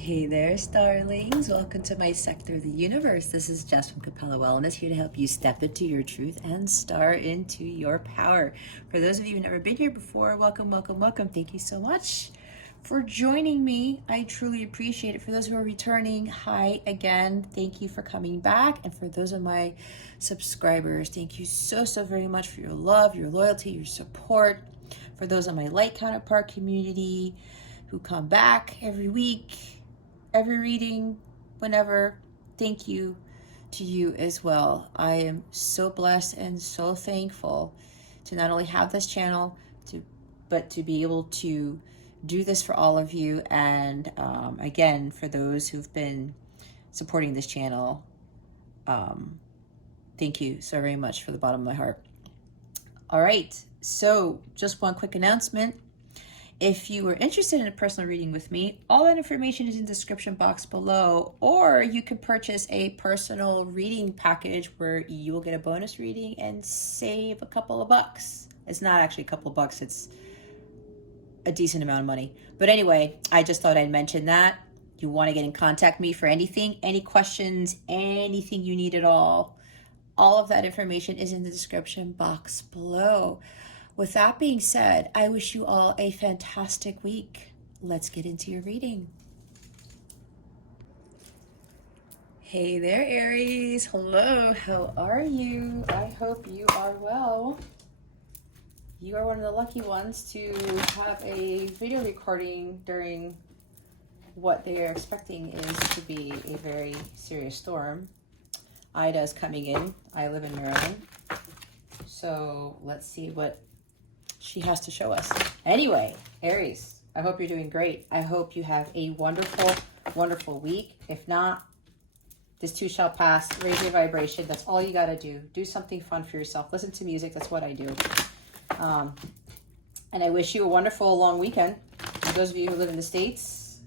Hey there, starlings. Welcome to my sector of the universe. This is Jess from Capella Wellness, here to help you step into your truth and star into your power. For those of you who've never been here before, welcome, welcome, welcome. Thank you so much for joining me. I truly appreciate it. For those who are returning, hi again. Thank you for coming back. And for those of my subscribers, thank you so very much for your love, your loyalty, your support. For those of my light counterpart community who come back every week, every reading, whenever, thank you to you as well. I am so blessed and so thankful to not only have this channel, but to be able to do this for all of you. And again, for those who've been supporting this channel, thank you so very much from the bottom of my heart. All right, so just one quick announcement. If you are interested in a personal reading with me, all that information is in the description box below, or you can purchase a personal reading package where you will get a bonus reading and save a couple of bucks. It's not actually a couple of bucks, it's a decent amount of money. But anyway, I just thought I'd mention that. You want to get in contact with me for anything, any questions, anything you need at all of that information is in the description box below. With that being said, I wish you all a fantastic week. Let's get into your reading. Hey there, Aries. Hello, how are you? I hope you are well. You are one of the lucky ones to have a video recording during what they are expecting is to be a very serious storm. Ida is coming in. I live in Maryland. So let's see what she has to show us. Anyway, Aries, I hope you're doing great. I hope you have a wonderful, wonderful week. If not, this too shall pass. Raise your vibration. That's all you got to do. Do something fun for yourself. Listen to music. That's what I do. And I wish you a wonderful long weekend. For those of you who live in the States,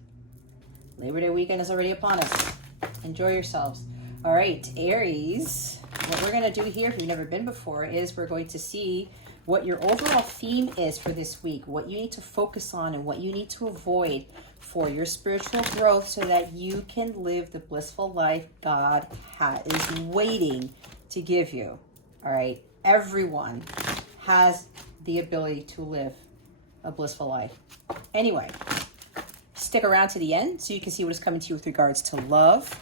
Labor Day weekend is already upon us. Enjoy yourselves. All right, Aries, what we're going to do here, if you've never been before, is we're going to see what your overall theme is for this week, what you need to focus on and what you need to avoid for your spiritual growth so that you can live the blissful life God is waiting to give you. All right, everyone has the ability to live a blissful life. Anyway, stick around to the end so you can see what is coming to you with regards to love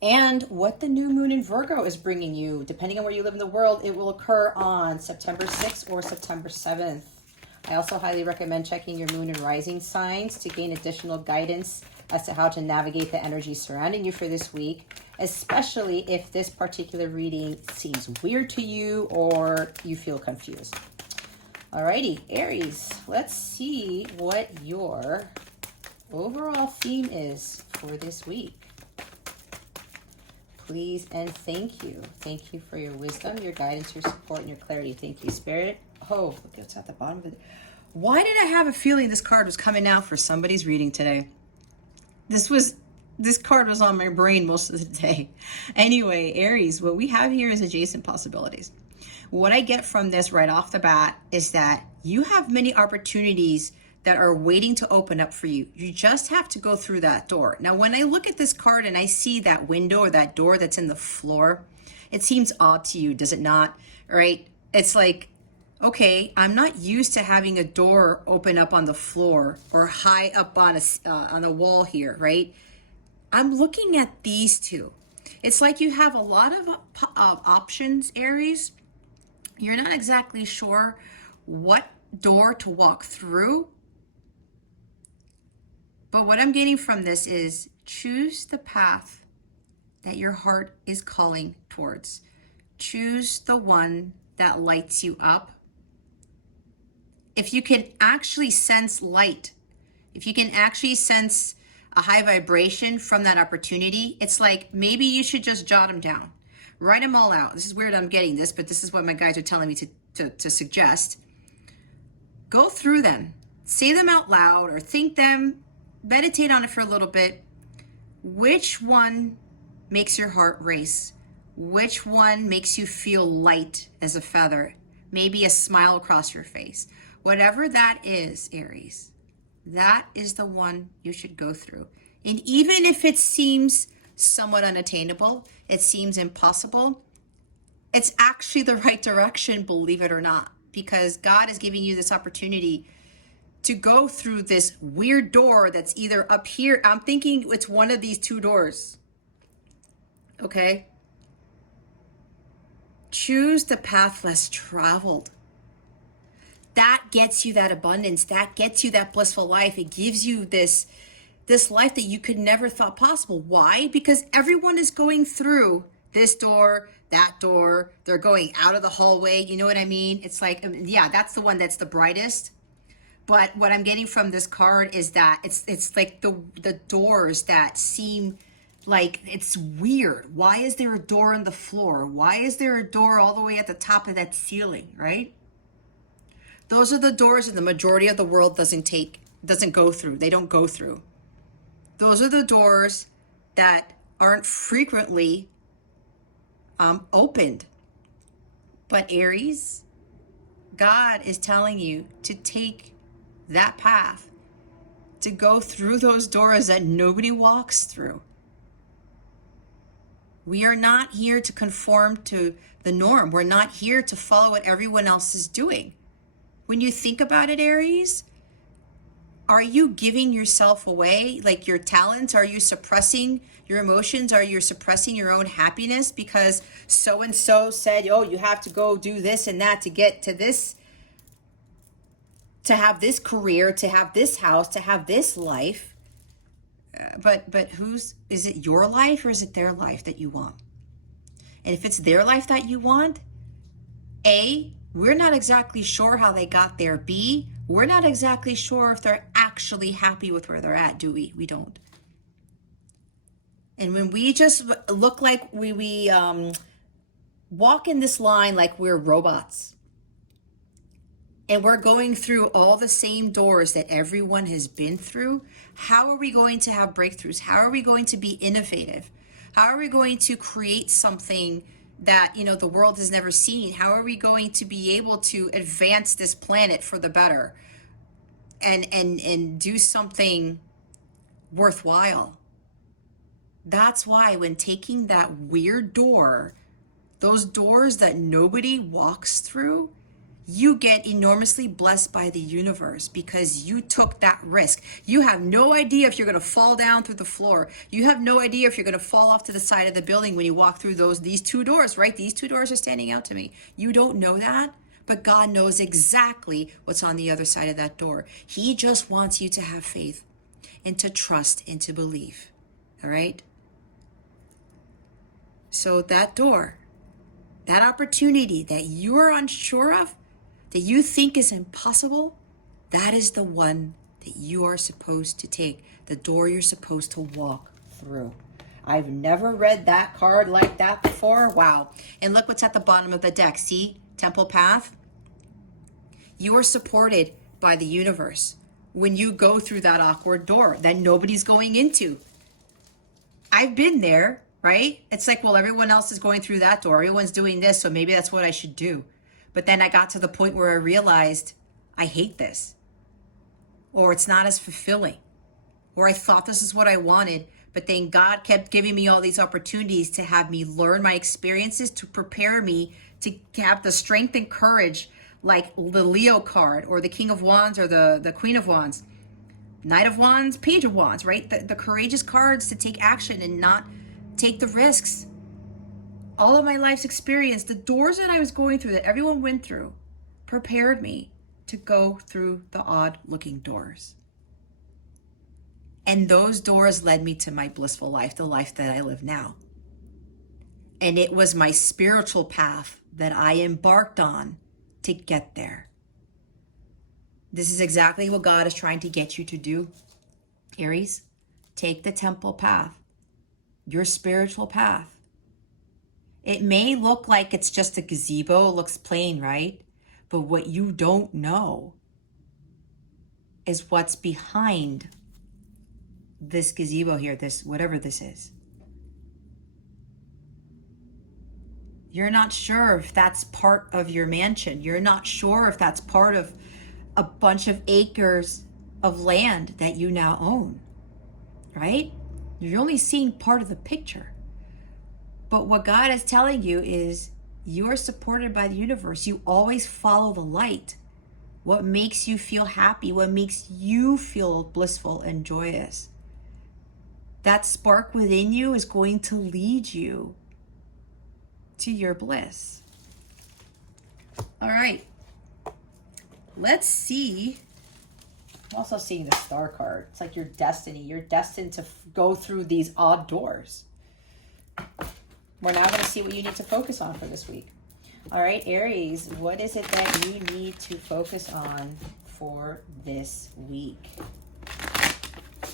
and what the new moon in Virgo is bringing you. Depending on where you live in the world, it will occur on September 6th or September 7th. I also highly recommend checking your moon and rising signs to gain additional guidance as to how to navigate the energy surrounding you for this week, especially if this particular reading seems weird to you or you feel confused. Alrighty, Aries, let's see what your overall theme is for this week. Please and thank you. Thank you for your wisdom, your guidance, your support, and your clarity. Thank you, Spirit. Oh, look what's at the bottom of it. Why did I have a feeling this card was coming out for somebody's reading today? This card was on my brain most of the day. Anyway, Aries, what we have here is adjacent possibilities. What I get from this right off the bat is that you have many opportunities that are waiting to open up for you. You just have to go through that door. Now, when I look at this card and I see that window or that door that's in the floor, it seems odd to you, does it not? All right. It's like, okay, I'm not used to having a door open up on the floor or high up on a wall here, right? I'm looking at these two. It's like you have a lot of options, Aries. You're not exactly sure what door to walk through. But what I'm getting from this is choose the path that your heart is calling towards. Choose the one that lights you up. If you can actually sense light, if you can actually sense a high vibration from that opportunity, it's like maybe you should just jot them down. Write them all out. This is weird I'm getting this, but this is what my guides are telling me to suggest. Go through them. Say them out loud or think them. Meditate on it for a little bit. Which one makes your heart race? Which one makes you feel light as a feather? Maybe a smile across your face. Whatever that is, Aries, that is the one you should go through. And even if it seems somewhat unattainable, it seems impossible, it's actually the right direction, believe it or not, because God is giving you this opportunity to go through this weird door that's either up here. I'm thinking it's one of these two doors. Okay? Choose the path less traveled. That gets you that abundance. That gets you that blissful life. It gives you this life that you could never thought possible. Why? Because everyone is going through this door, that door. They're going out of the hallway. You know what I mean? It's like, yeah, that's the one that's the brightest. But what I'm getting from this card is that it's like the doors that seem like it's weird. Why is there a door on the floor? Why is there a door all the way at the top of that ceiling, right? Those are the doors that the majority of the world doesn't go through. They don't go through. Those are the doors that aren't frequently opened. But Aries, God is telling you to take that path, to go through those doors that nobody walks through. We are not here to conform to the norm. We're not here to follow what everyone else is doing. When you think about it, Aries, are you giving yourself away, like your talents? Are you suppressing your emotions? Are you suppressing your own happiness because so-and-so said, oh, you have to go do this and that to get to this, to have this career, to have this house, to have this life? But is it your life or is it their life that you want? And if it's their life that you want, A, we're not exactly sure how they got there. B, we're not exactly sure if they're actually happy with where they're at, do we? We don't. And when we just look like we walk in this line like we're robots, and we're going through all the same doors that everyone has been through, how are we going to have breakthroughs? How are we going to be innovative? How are we going to create something that, you know, the world has never seen? How are we going to be able to advance this planet for the better and do something worthwhile? That's why when taking that weird door, those doors that nobody walks through, you get enormously blessed by the universe because you took that risk. You have no idea if you're going to fall down through the floor. You have no idea if you're going to fall off to the side of the building when you walk through these two doors, right? These two doors are standing out to me. You don't know that, but God knows exactly what's on the other side of that door. He just wants you to have faith and to trust and to believe, all right? So that door, that opportunity that you are unsure of, that you think is impossible, that is the one that you are supposed to take, the door you're supposed to walk through. I've never read that card like that before. Wow. And look what's at the bottom of the deck. See? Temple Path. You are supported by the universe when you go through that awkward door that nobody's going into. I've been there, right? It's like, well, everyone else is going through that door. Everyone's doing this, so maybe that's what I should do. But then I got to the point where I realized I hate this, or it's not as fulfilling, or I thought this is what I wanted, but then God kept giving me all these opportunities to have me learn my experiences, to prepare me to have the strength and courage, like the Leo card or the King of Wands or the Queen of Wands, Knight of Wands, Page of Wands, right? The courageous cards to take action and not take the risks. All of my life's experience, the doors that I was going through, that everyone went through, prepared me to go through the odd looking doors. And those doors led me to my blissful life, the life that I live now. And it was my spiritual path that I embarked on to get there. This is exactly what God is trying to get you to do, Aries. Take the temple path, your spiritual path. It may look like it's just a gazebo, it looks plain, right? But what you don't know is what's behind this gazebo here, this, whatever this is. You're not sure if that's part of your mansion. You're not sure if that's part of a bunch of acres of land that you now own, right? You're only seeing part of the picture. But what God is telling you is you're supported by the universe. You always follow the light. What makes you feel happy, what makes you feel blissful and joyous. That spark within you is going to lead you to your bliss. All right. Let's see. I'm also seeing the star card. It's like your destiny. You're destined to go through these odd doors. We're now going to see what you need to focus on for this week. All right, Aries, what is it that you need to focus on for this week?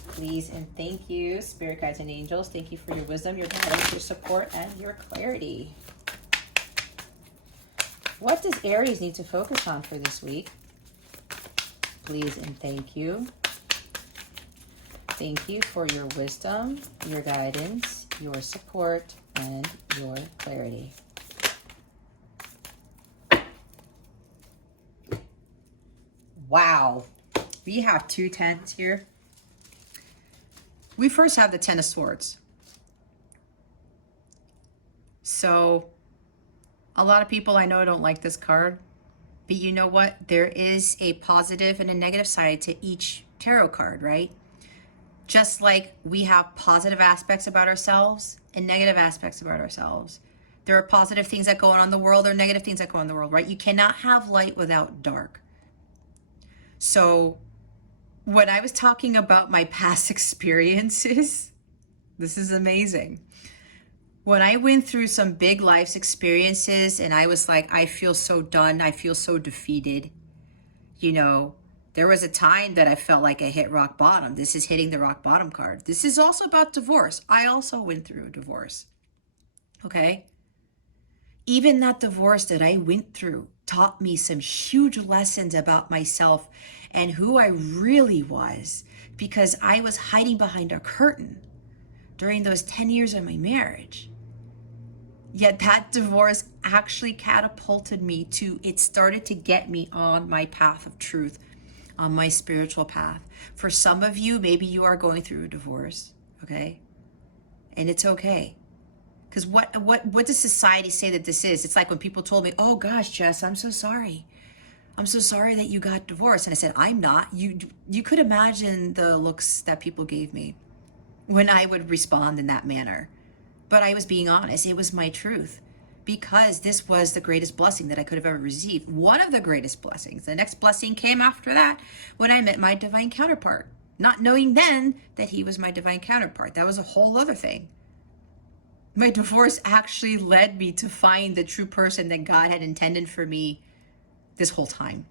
Please and thank you, Spirit Guides and Angels. Thank you for your wisdom, your guidance, your support, and your clarity. What does Aries need to focus on for this week? Please and thank you. Thank you for your wisdom, your guidance, your support, and your clarity. Wow. We have 2 10s here. We first have the 10 of Swords. So a lot of people I know don't like this card, but you know what? There is a positive and a negative side to each tarot card, right? Just like we have positive aspects about ourselves and negative aspects about ourselves. There are positive things that go on in the world or negative things that go on in the world, right? You cannot have light without dark. So when I was talking about my past experiences, this is amazing. When I went through some big life's experiences and I was like, I feel so done, I feel so defeated, you know, there was a time that I felt like I hit rock bottom. This is hitting the rock bottom card. This is also about divorce. I also went through a divorce, okay? Even that divorce that I went through taught me some huge lessons about myself and who I really was, because I was hiding behind a curtain during those 10 years of my marriage. Yet that divorce actually catapulted me to, it started to get me on my path of truth, on my spiritual path. For some of you, maybe you are going through a divorce, okay? And it's okay. Because what does society say that this is? It's like when people told me, oh gosh, Jess, I'm so sorry. I'm so sorry that you got divorced. And I said, I'm not. You could imagine the looks that people gave me when I would respond in that manner. But I was being honest. It was my truth, because this was the greatest blessing that I could have ever received. One of the greatest blessings. The next blessing came after that when I met my divine counterpart, not knowing then that he was my divine counterpart. That was a whole other thing. My divorce actually led me to find the true person that God had intended for me this whole time.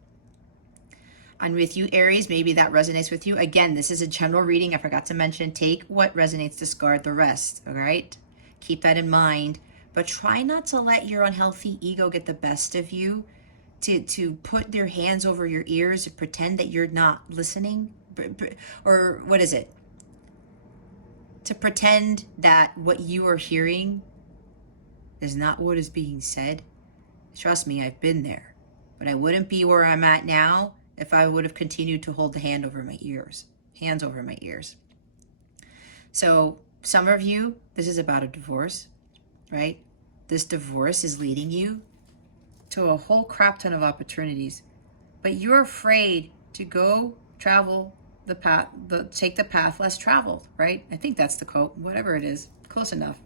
And with you, Aries, maybe that resonates with you. Again, this is a general reading. I forgot to mention, take what resonates, discard the rest, all right? Keep that in mind. But try not to let your unhealthy ego get the best of you, to put their hands over your ears and pretend that you're not listening. Or what is it? To pretend that what you are hearing is not what is being said. Trust me, I've been there. But I wouldn't be where I'm at now if I would have continued to hold the hands over my ears. So some of you, this is about a divorce, right? This divorce is leading you to a whole crap ton of opportunities, but you're afraid to go travel the path, take the path less traveled, right? I think that's the quote, whatever it is, close enough.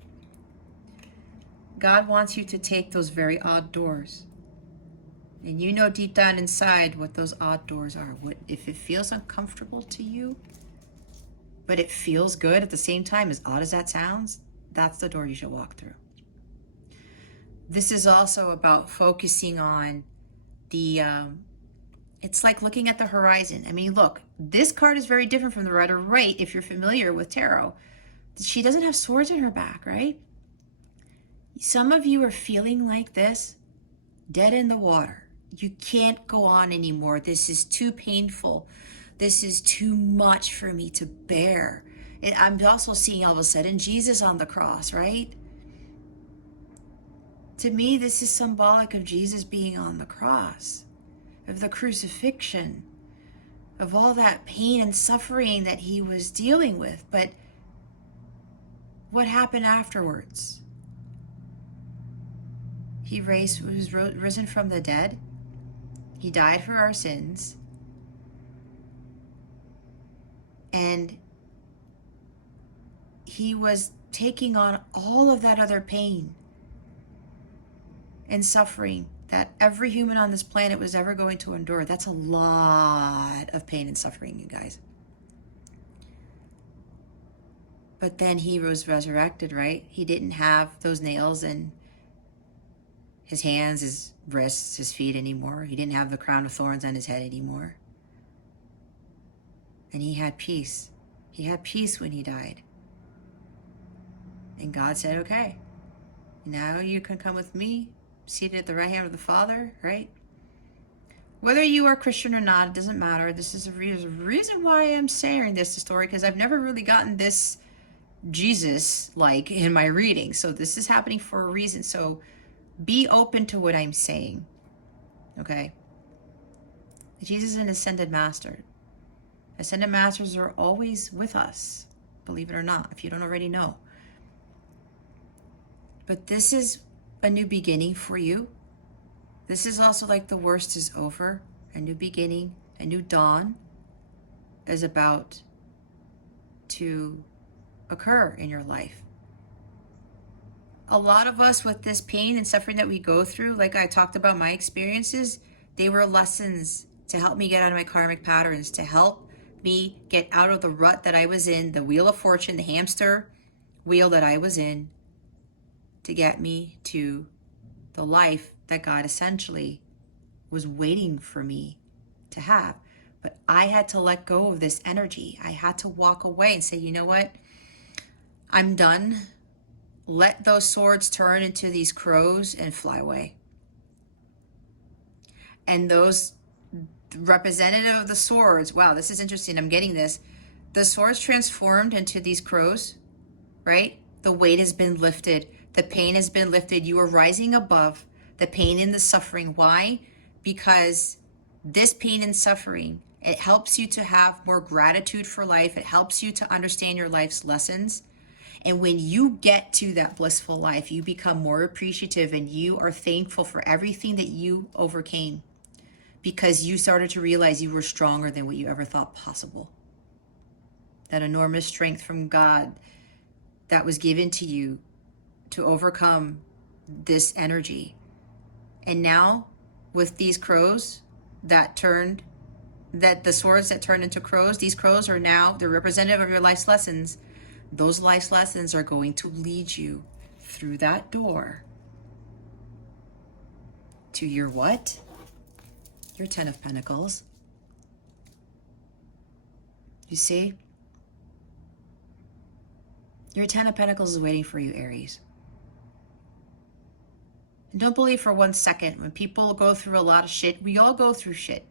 God wants you to take those very odd doors. And you know deep down inside what those odd doors are. What if it feels uncomfortable to you, but it feels good at the same time, as odd as that sounds, that's the door you should walk through. This is also about focusing on the, it's like looking at the horizon. I mean, look, this card is very different from the Rider Waite if you're familiar with tarot. She doesn't have swords in her back, right? Some of you are feeling like this, dead in the water. You can't go on anymore. This is too painful. This is too much for me to bear. And I'm also seeing all of a sudden Jesus on the cross, right? To me, this is symbolic of Jesus being on the cross, of the crucifixion, of all that pain and suffering that he was dealing with. But what happened afterwards? He was risen from the dead. He died for our sins. And he was taking on all of that other pain and suffering that every human on this planet was ever going to endure. That's a lot of pain and suffering, you guys. But then he was resurrected, right? He didn't have those nails in his hands, his wrists, his feet anymore. He didn't have the crown of thorns on his head anymore. And he had peace. He had peace when he died. And God said, okay, now you can come with me, seated at the right hand of the Father, right? Whether you are Christian or not, it doesn't matter. This is a reason why I'm sharing this story, because I've never really gotten this Jesus-like in my reading. So this is happening for a reason. So be open to what I'm saying, okay? Jesus is an ascended master. Ascended masters are always with us, believe it or not, if you don't already know. But this is a new beginning for you. This is also like the worst is over. A new beginning, a new dawn is about to occur in your life. A lot of us with this pain and suffering that we go through, like I talked about my experiences, they were lessons to help me get out of my karmic patterns, to help me get out of the rut that I was in, the wheel of fortune, the hamster wheel that I was in, to get me to the life that God essentially was waiting for me to have. But I had to let go of this energy. I had to walk away and say, you know what? I'm done. Let those swords turn into these crows and fly away. And those representative of the swords, wow, this is interesting. I'm getting this. The swords transformed into these crows, right? The weight has been lifted. The pain has been lifted. You are rising above the pain and the suffering. Why? Because this pain and suffering, it helps you to have more gratitude for life. It helps you to understand your life's lessons. And when you get to that blissful life, you become more appreciative and you are thankful for everything that you overcame, because you started to realize you were stronger than what you ever thought possible. That enormous strength from God that was given to you to overcome this energy. And now with these crows that the swords that turned into crows, these crows are now the representative of your life's lessons. Those life's lessons are going to lead you through that door to your what? Your 10 of Pentacles. You see? Your 10 of Pentacles is waiting for you, Aries. And don't believe for 1 second when people go through a lot of shit. We all go through shit.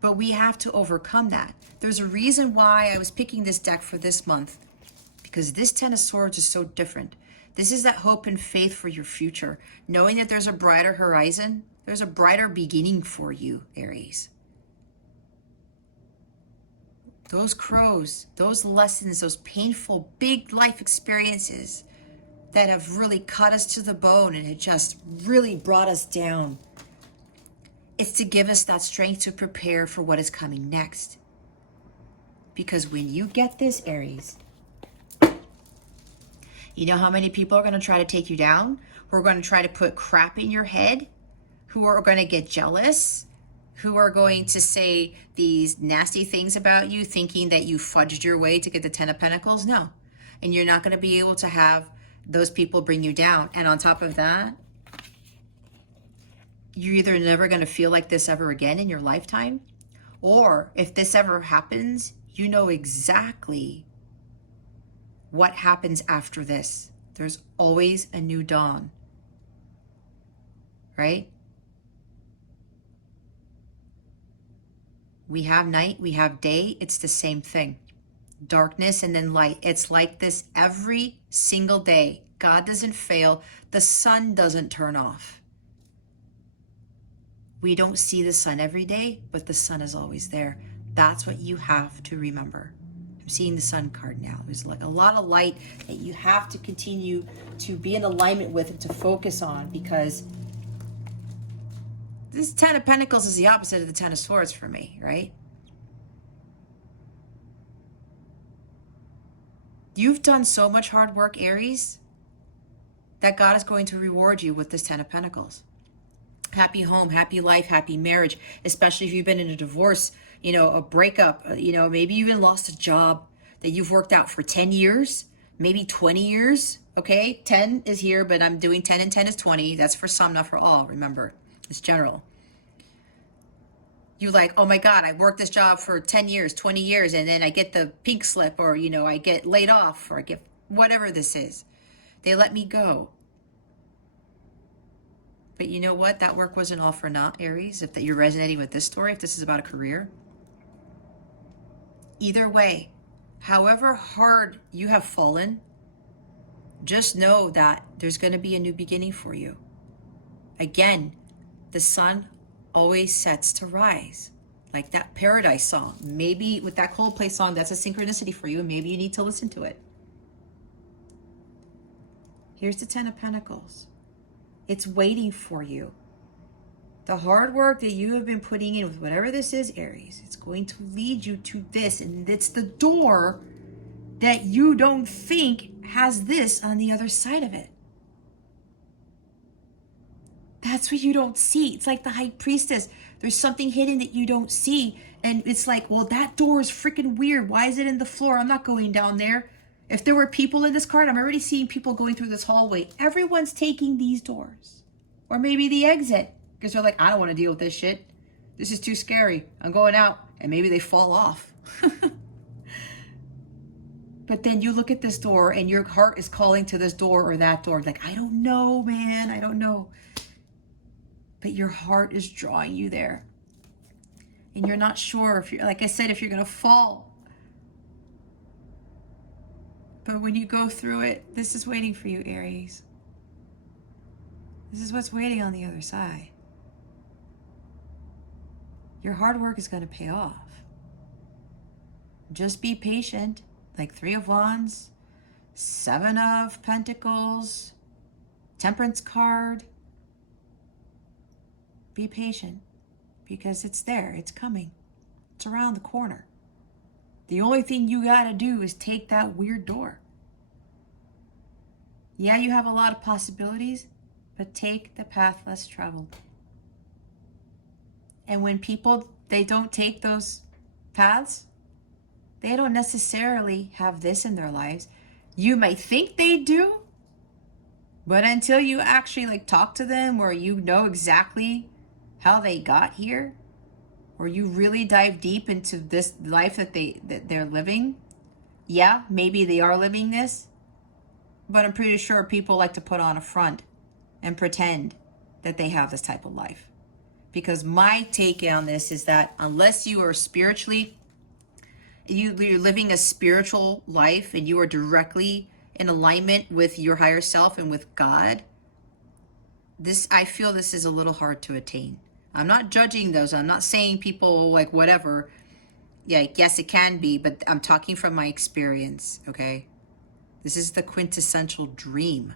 But we have to overcome that. There's a reason why I was picking this deck for this month. Because this 10 of Swords is so different. This is that hope and faith for your future. Knowing that there's a brighter horizon. There's a brighter beginning for you, Aries. Those crows, those lessons, those painful, big life experiences that have really cut us to the bone and it just really brought us down. It's to give us that strength to prepare for what is coming next. Because when you get this, Aries, you know how many people are going to try to take you down? Who are going to try to put crap in your head? Who are going to get jealous? Who are going to say these nasty things about you, thinking that you fudged your way to get the 10 of Pentacles? No. And you're not going to be able to have those people bring you down. And on top of that, you're either never going to feel like this ever again in your lifetime, or if this ever happens, you know exactly what happens after this. There's always a new dawn, right? We have night, we have day, it's the same thing. Darkness and then light. It's like this every single day. God doesn't fail. The sun doesn't turn off. We don't see the sun every day, but the sun is always there. That's what you have to remember. I'm seeing the Sun card now. There's like a lot of light that you have to continue to be in alignment with and to focus on, because this Ten of Pentacles is the opposite of the Ten of Swords for me, right? You've done so much hard work, Aries, that God is going to reward you with this Ten of Pentacles. Happy home, happy life, happy marriage, especially if you've been in a divorce, you know, a breakup, you know, maybe you even lost a job that you've worked out for 10 years, maybe 20 years, okay? 10 is here, but I'm doing 10 and 10 is 20. That's for some, not for all, remember. It's general. You like, oh my God, I worked this job for 10 years, 20 years, and then I get the pink slip, or, you know, I get laid off, or I get whatever this is. They let me go. But you know what? That work wasn't all for naught, Aries, if that you're resonating with this story, if this is about a career. Either way, however hard you have fallen, just know that there's going to be a new beginning for you. Again, the sun always sets to rise. Like that Paradise song. Maybe with that Coldplay song, that's a synchronicity for you, and maybe you need to listen to it. Here's the Ten of Pentacles. It's waiting for you. The hard work that you have been putting in with whatever this is, Aries, it's going to lead you to this. And it's the door that you don't think has this on the other side of it. That's what you don't see. It's like the High Priestess. There's something hidden that you don't see. And it's like, well, that door is freaking weird. Why is it in the floor? I'm not going down there. If there were people in this card, I'm already seeing people going through this hallway. Everyone's taking these doors. Or maybe the exit. Because they're like, I don't want to deal with this shit. This is too scary. I'm going out. And maybe they fall off. But then you look at this door and your heart is calling to this door or that door. Like, I don't know, man. I don't know. But your heart is drawing you there. And you're not sure if you're, like I said, if you're going to fall. But when you go through it, this is waiting for you, Aries. This is what's waiting on the other side. Your hard work is going to pay off. Just be patient. Like Three of Wands, Seven of Pentacles, Temperance card. Be patient, because it's there. It's coming. It's around the corner. The only thing you got to do is take that weird door. Yeah, you have a lot of possibilities, but take the path less traveled. And when people, they don't take those paths, they don't necessarily have this in their lives. You may think they do, but until you actually like talk to them, or you know exactly how they got here, or you really dive deep into this life that they're living, yeah, maybe they are living this, but I'm pretty sure people like to put on a front and pretend that they have this type of life. Because my take on this is that unless you are spiritually, you're living a spiritual life and you are directly in alignment with your higher self and with God, I feel this is a little hard to attain. I'm not judging those. I'm not saying people like whatever. Yeah, yes, it can be, but I'm talking from my experience, okay? This is the quintessential dream.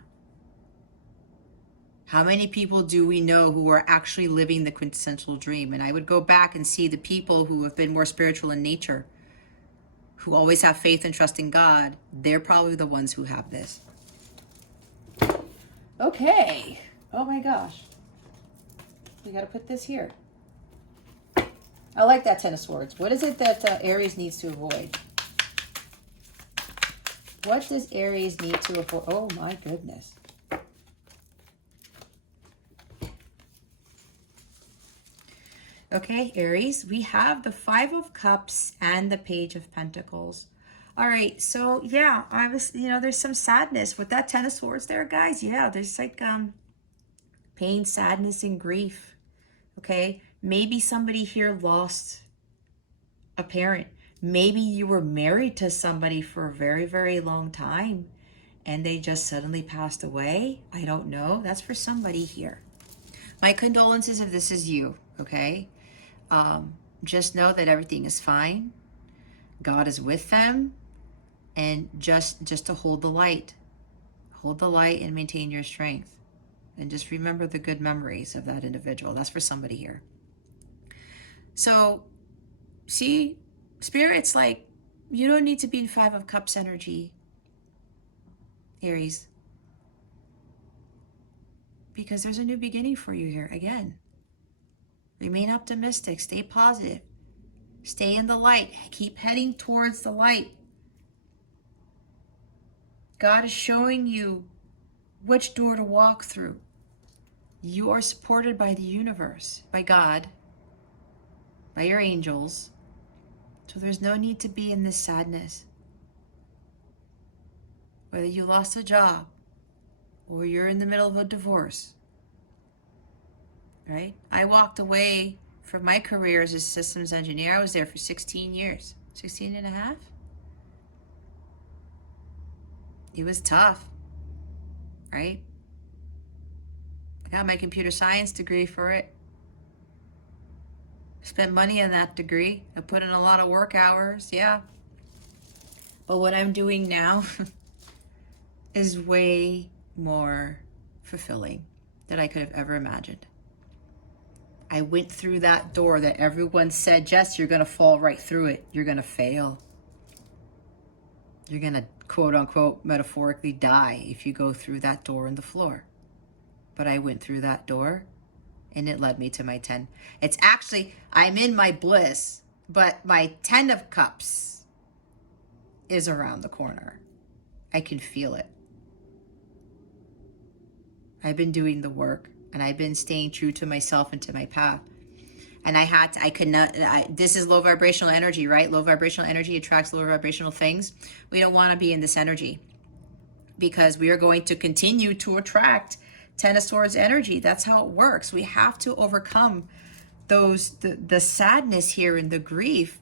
How many people do we know who are actually living the quintessential dream? And I would go back and see the people who have been more spiritual in nature, who always have faith and trust in God. They're probably the ones who have this. Okay. Oh my gosh. We got to put this here. I like that Ten of Swords. What is it that Aries needs to avoid? What does Aries need to avoid? Oh my goodness. Okay, Aries, we have the Five of Cups and the Page of Pentacles. All right, so yeah, there's some sadness with that Ten of Swords there, guys. Yeah, there's like pain, sadness, and grief. Okay, maybe somebody here lost a parent. Maybe you were married to somebody for a very, very long time and they just suddenly passed away. I don't know. That's for somebody here. My condolences if this is you, okay? just know that everything is fine. God is with them, and just to hold the light. Hold the light and maintain your strength. And just remember the good memories of that individual. That's for somebody here. So, see, Spirit's like, you don't need to be in 5 of Cups energy, Aries. Because there's a new beginning for you here. Again, remain optimistic. Stay positive. Stay in the light. Keep heading towards the light. God is showing you which door to walk through. You are supported by the universe, by God, by your angels. So there's no need to be in this sadness. Whether you lost a job or you're in the middle of a divorce, right? I walked away from my career as a systems engineer. I was there for 16 years, 16 and a half. It was tough, right? I got my computer science degree for it. Spent money on that degree. I put in a lot of work hours, yeah. But what I'm doing now is way more fulfilling than I could have ever imagined. I went through that door that everyone said, Jess, you're going to fall right through it. You're going to fail. You're going to, quote unquote, metaphorically die if you go through that door in the floor. But I went through that door and it led me to my 10. It's actually, I'm in my bliss, but my 10 of Cups is around the corner. I can feel it. I've been doing the work and I've been staying true to myself and to my path. And this is low vibrational energy, right? Low vibrational energy attracts low vibrational things. We don't want to be in this energy because we are going to continue to attract 10 of Swords energy. That's how it works. We have to overcome the sadness here and the grief,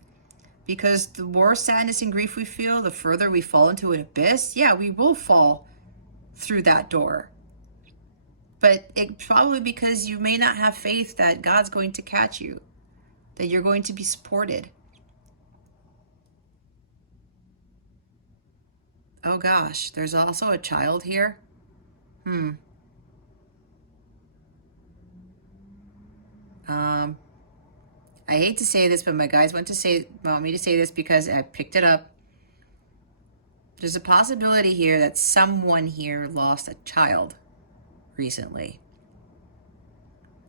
because the more sadness and grief we feel, the further we fall into an abyss. Yeah, we will fall through that door. But it's probably because you may not have faith that God's going to catch you, that you're going to be supported. Oh gosh, there's also a child here. I hate to say this, but my guys want me to say this because I picked it up. There's a possibility here that someone here lost a child recently.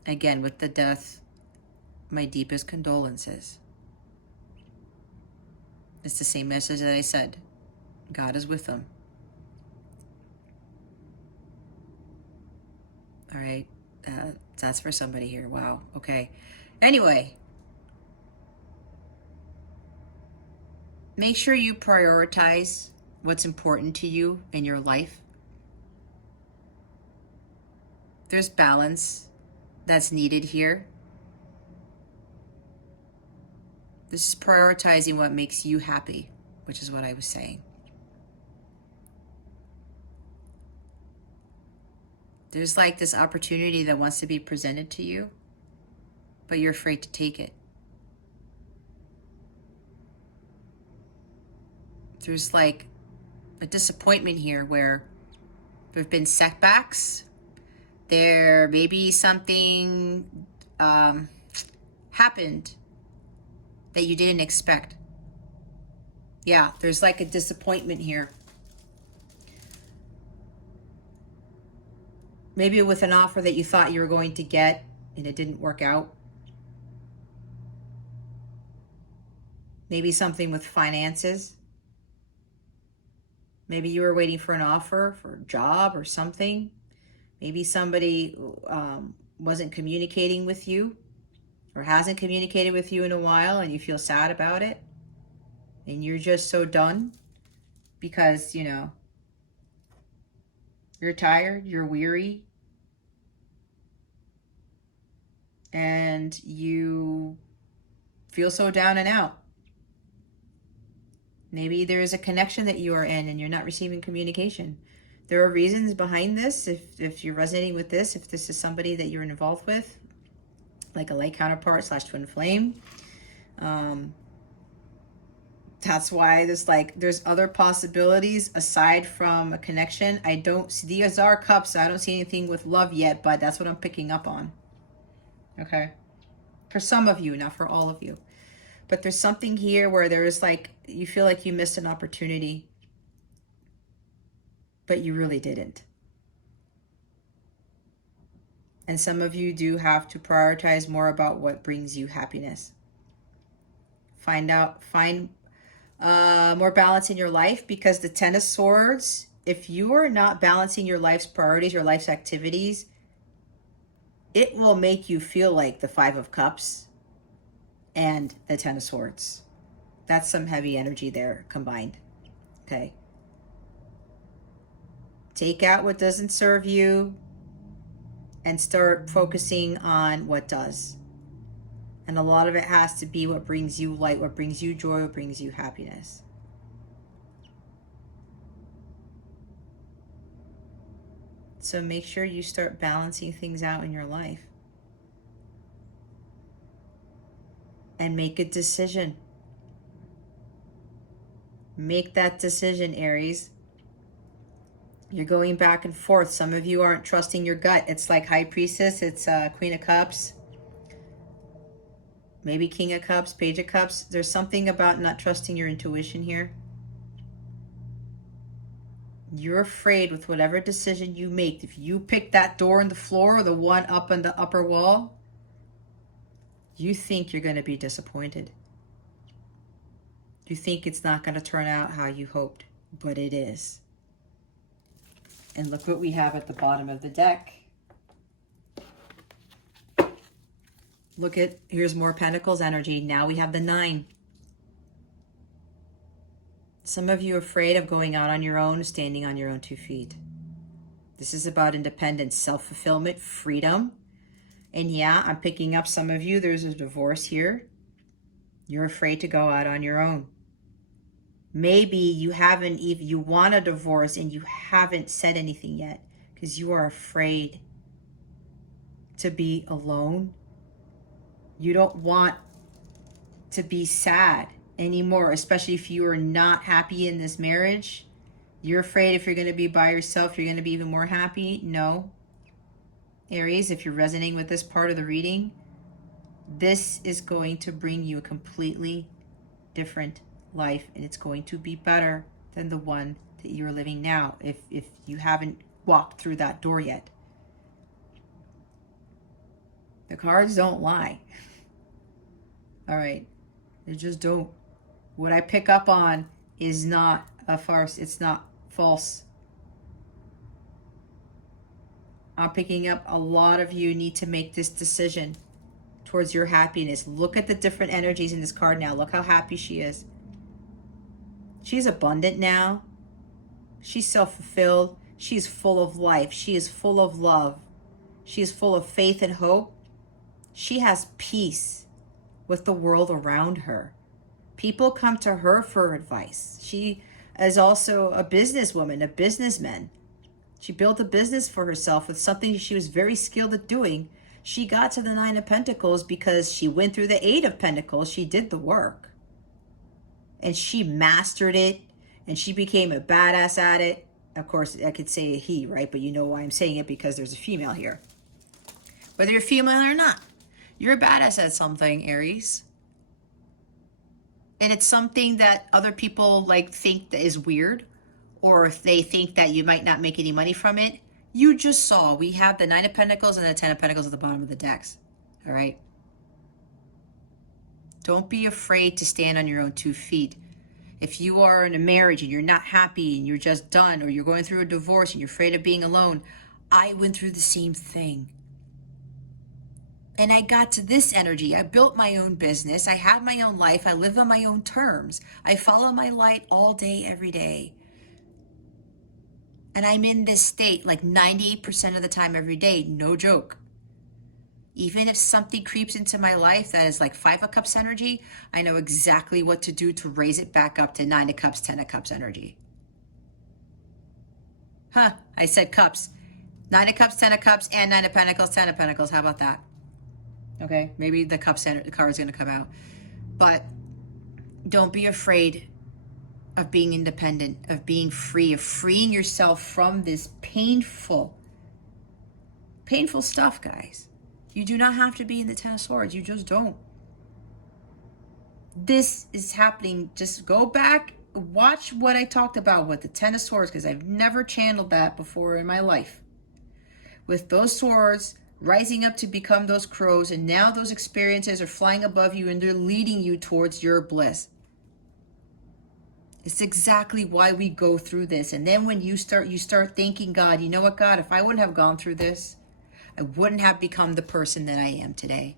Again, with the death, my deepest condolences. It's the same message that I said. God is with them. All right. That's for somebody here. Wow. Okay. Anyway, make sure you prioritize what's important to you in your life. There's balance that's needed here. This is prioritizing what makes you happy, which is what I was saying. There's like this opportunity that wants to be presented to you, but you're afraid to take it. There's like a disappointment here where there have been setbacks. There maybe something happened that you didn't expect. Yeah, there's like a disappointment here. Maybe with an offer that you thought you were going to get and it didn't work out. Maybe something with finances. Maybe you were waiting for an offer for a job or something. Maybe somebody wasn't communicating with you or hasn't communicated with you in a while and you feel sad about it. And you're just so done because, you know, you're tired, you're weary, and you feel so down and out. Maybe there is a connection that you are in and you're not receiving communication. There are reasons behind this. If you're resonating with this, if this is somebody that you're involved with, like a light counterpart / twin flame, That's why there's other possibilities aside from a connection. I don't see, these are cups, so I don't see anything with love yet, but that's what I'm picking up on. Okay. For some of you, not for all of you. But there's something here where there's like, you feel like you missed an opportunity, but you really didn't. And some of you do have to prioritize more about what brings you happiness. Find more balance in your life, because the Ten of Swords, if you are not balancing your life's priorities, your life's activities, it will make you feel like the Five of Cups and the Ten of Swords. That's some heavy energy there combined. Okay. Take out what doesn't serve you and start focusing on what does. And a lot of it has to be what brings you light, what brings you joy, what brings you happiness. So make sure you start balancing things out in your life. And make a decision. Make that decision, Aries. You're going back and forth. Some of you aren't trusting your gut. It's like High Priestess. It's Queen of Cups. Maybe King of Cups, Page of Cups. There's something about not trusting your intuition here. You're afraid with whatever decision you make. If you pick that door on the floor or the one up on the upper wall, you think you're going to be disappointed. You think it's not going to turn out how you hoped, but it is. And look what we have at the bottom of the deck. Look at, here's more Pentacles energy. Now we have the 9. Some of you are afraid of going out on your own, standing on your own 2 feet. This is about independence, self-fulfillment, freedom. And yeah, I'm picking up some of you. There's a divorce here. You're afraid to go out on your own. Maybe you haven't even, you want a divorce and you haven't said anything yet because you are afraid to be alone. You don't want to be sad anymore, especially if you are not happy in this marriage. You're afraid if you're going to be by yourself, you're going to be even more happy. No. Aries, if you're resonating with this part of the reading, this is going to bring you a completely different life, and it's going to be better than the one that you're living now if you haven't walked through that door yet. The cards don't lie. All right. They just don't. What I pick up on is not a farce. It's not false. I'm picking up a lot of you need to make this decision towards your happiness. Look at the different energies in this card now. Look how happy she is. She's abundant now. She's self-fulfilled. She's full of life. She is full of love. She is full of faith and hope. She has peace with the world around her. People come to her for advice. She is also a businesswoman, a businessman. She built a business for herself with something she was very skilled at doing. She got to the 9 of Pentacles because she went through the 8 of Pentacles. She did the work. And she mastered it. And she became a badass at it. Of course, I could say a he, right? But you know why I'm saying it, because there's a female here. Whether you're female or not, you're a badass at something, Aries. And it's something that other people think that is weird, or if they think that you might not make any money from it. You just saw we have the 9 of Pentacles and the 10 of Pentacles at the bottom of the decks. All right. Don't be afraid to stand on your own 2 feet. If you are in a marriage and you're not happy and you're just done, or you're going through a divorce and you're afraid of being alone, I went through the same thing. And I got to this energy. I built my own business. I have my own life. I live on my own terms. I follow my light all day, every day. And I'm in this state like 98% of the time, every day. No joke. Even if something creeps into my life that is like 5 of Cups energy, I know exactly what to do to raise it back up to 9 of Cups, 10 of Cups energy. Huh, I said cups. 9 of Cups, 10 of Cups, and 9 of Pentacles, 10 of Pentacles. How about that? Okay, maybe the Cups card is going to come out. But don't be afraid of being independent, of being free, of freeing yourself from this painful stuff, guys. You do not have to be in the Ten of Swords. You just don't. This is happening. Just go back, watch what I talked about with the Ten of Swords, because I've never channeled that before in my life. With those swords rising up to become those crows, and now those experiences are flying above you and they're leading you towards your bliss. It's exactly why we go through this. And then when you start thanking God, you know what, God, if I wouldn't have gone through this, I wouldn't have become the person that I am today.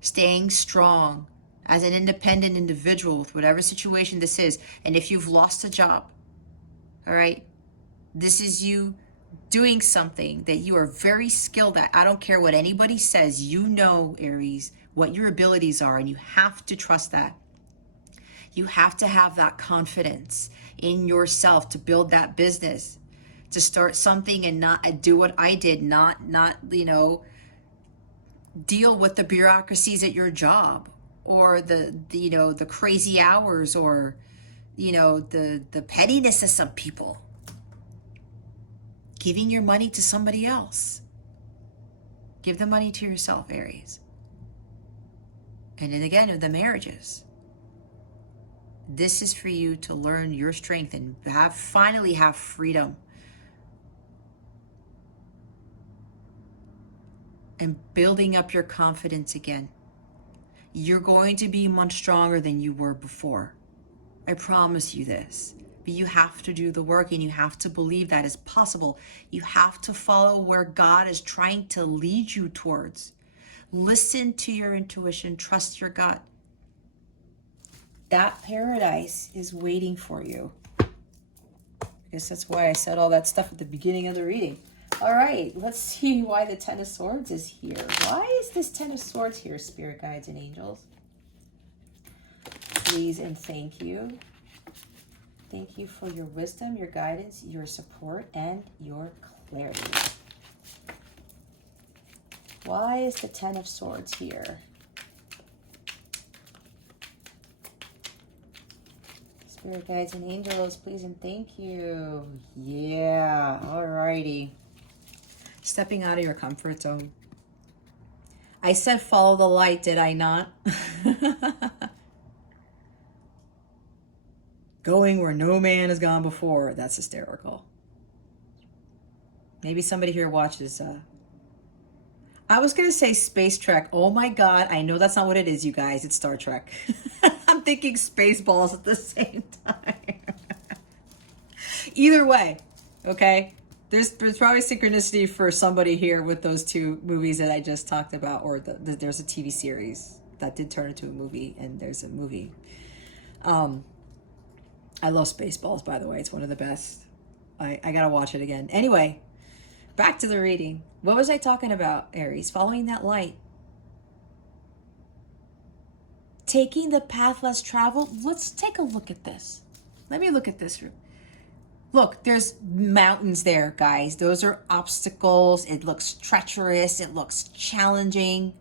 Staying strong as an independent individual with whatever situation this is. And if you've lost a job, all right, this is you doing something that you are very skilled at. I don't care what anybody says. You know, Aries, what your abilities are, and you have to trust that. You have to have that confidence in yourself to build that business, to start something and not do what I did, not deal with the bureaucracies at your job, or the crazy hours, or the pettiness of some people. Giving your money to somebody else. Give the money to yourself, Aries. And then again, the marriages. This is for you to learn your strength and finally have freedom. And building up your confidence again. You're going to be much stronger than you were before. I promise you this. But you have to do the work, and you have to believe that is possible. You have to follow where God is trying to lead you towards. Listen to your intuition. Trust your gut. That paradise is waiting for you. I guess that's why I said all that stuff at the beginning of the reading. All right, let's see why the Ten of Swords is here. Why is this Ten of Swords here, spirit guides and angels? Please and thank you. Thank you for your wisdom, your guidance, your support, and your clarity. Why is the Ten of Swords here? Spirit guides and angels, please and thank you. Yeah, alrighty. Stepping out of your comfort zone. I said follow the light, did I not? Going where no man has gone before. That's hysterical. Maybe somebody here watches. I was going to say Space Trek. Oh my God. I know that's not what it is, you guys. It's Star Trek. I'm thinking Spaceballs at the same time. Either way, okay? There's probably synchronicity for somebody here with those two movies that I just talked about, or there's a TV series that did turn into a movie, and there's a movie. I love Spaceballs, by the way. It's one of the best. I gotta watch it again. Anyway, back to the reading. What was I talking about, Aries? Following that light. Taking the path less traveled. Let's take a look at this. Let me look at this. Look, there's mountains there, guys. Those are obstacles. It looks treacherous. It looks challenging.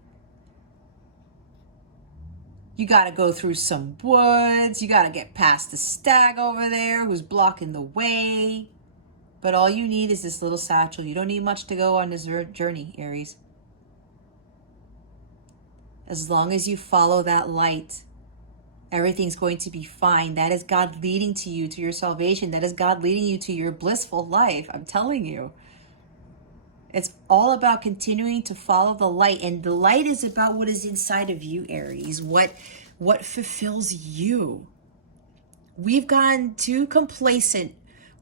You got to go through some woods. You got to get past the stag over there who's blocking the way. But all you need is this little satchel. You don't need much to go on this journey, Aries. As long as you follow that light, everything's going to be fine. That is God leading to you, to your salvation. That is God leading you to your blissful life. I'm telling you. It's all about continuing to follow the light. And the light is about what is inside of you, Aries. What fulfills you. We've gotten too complacent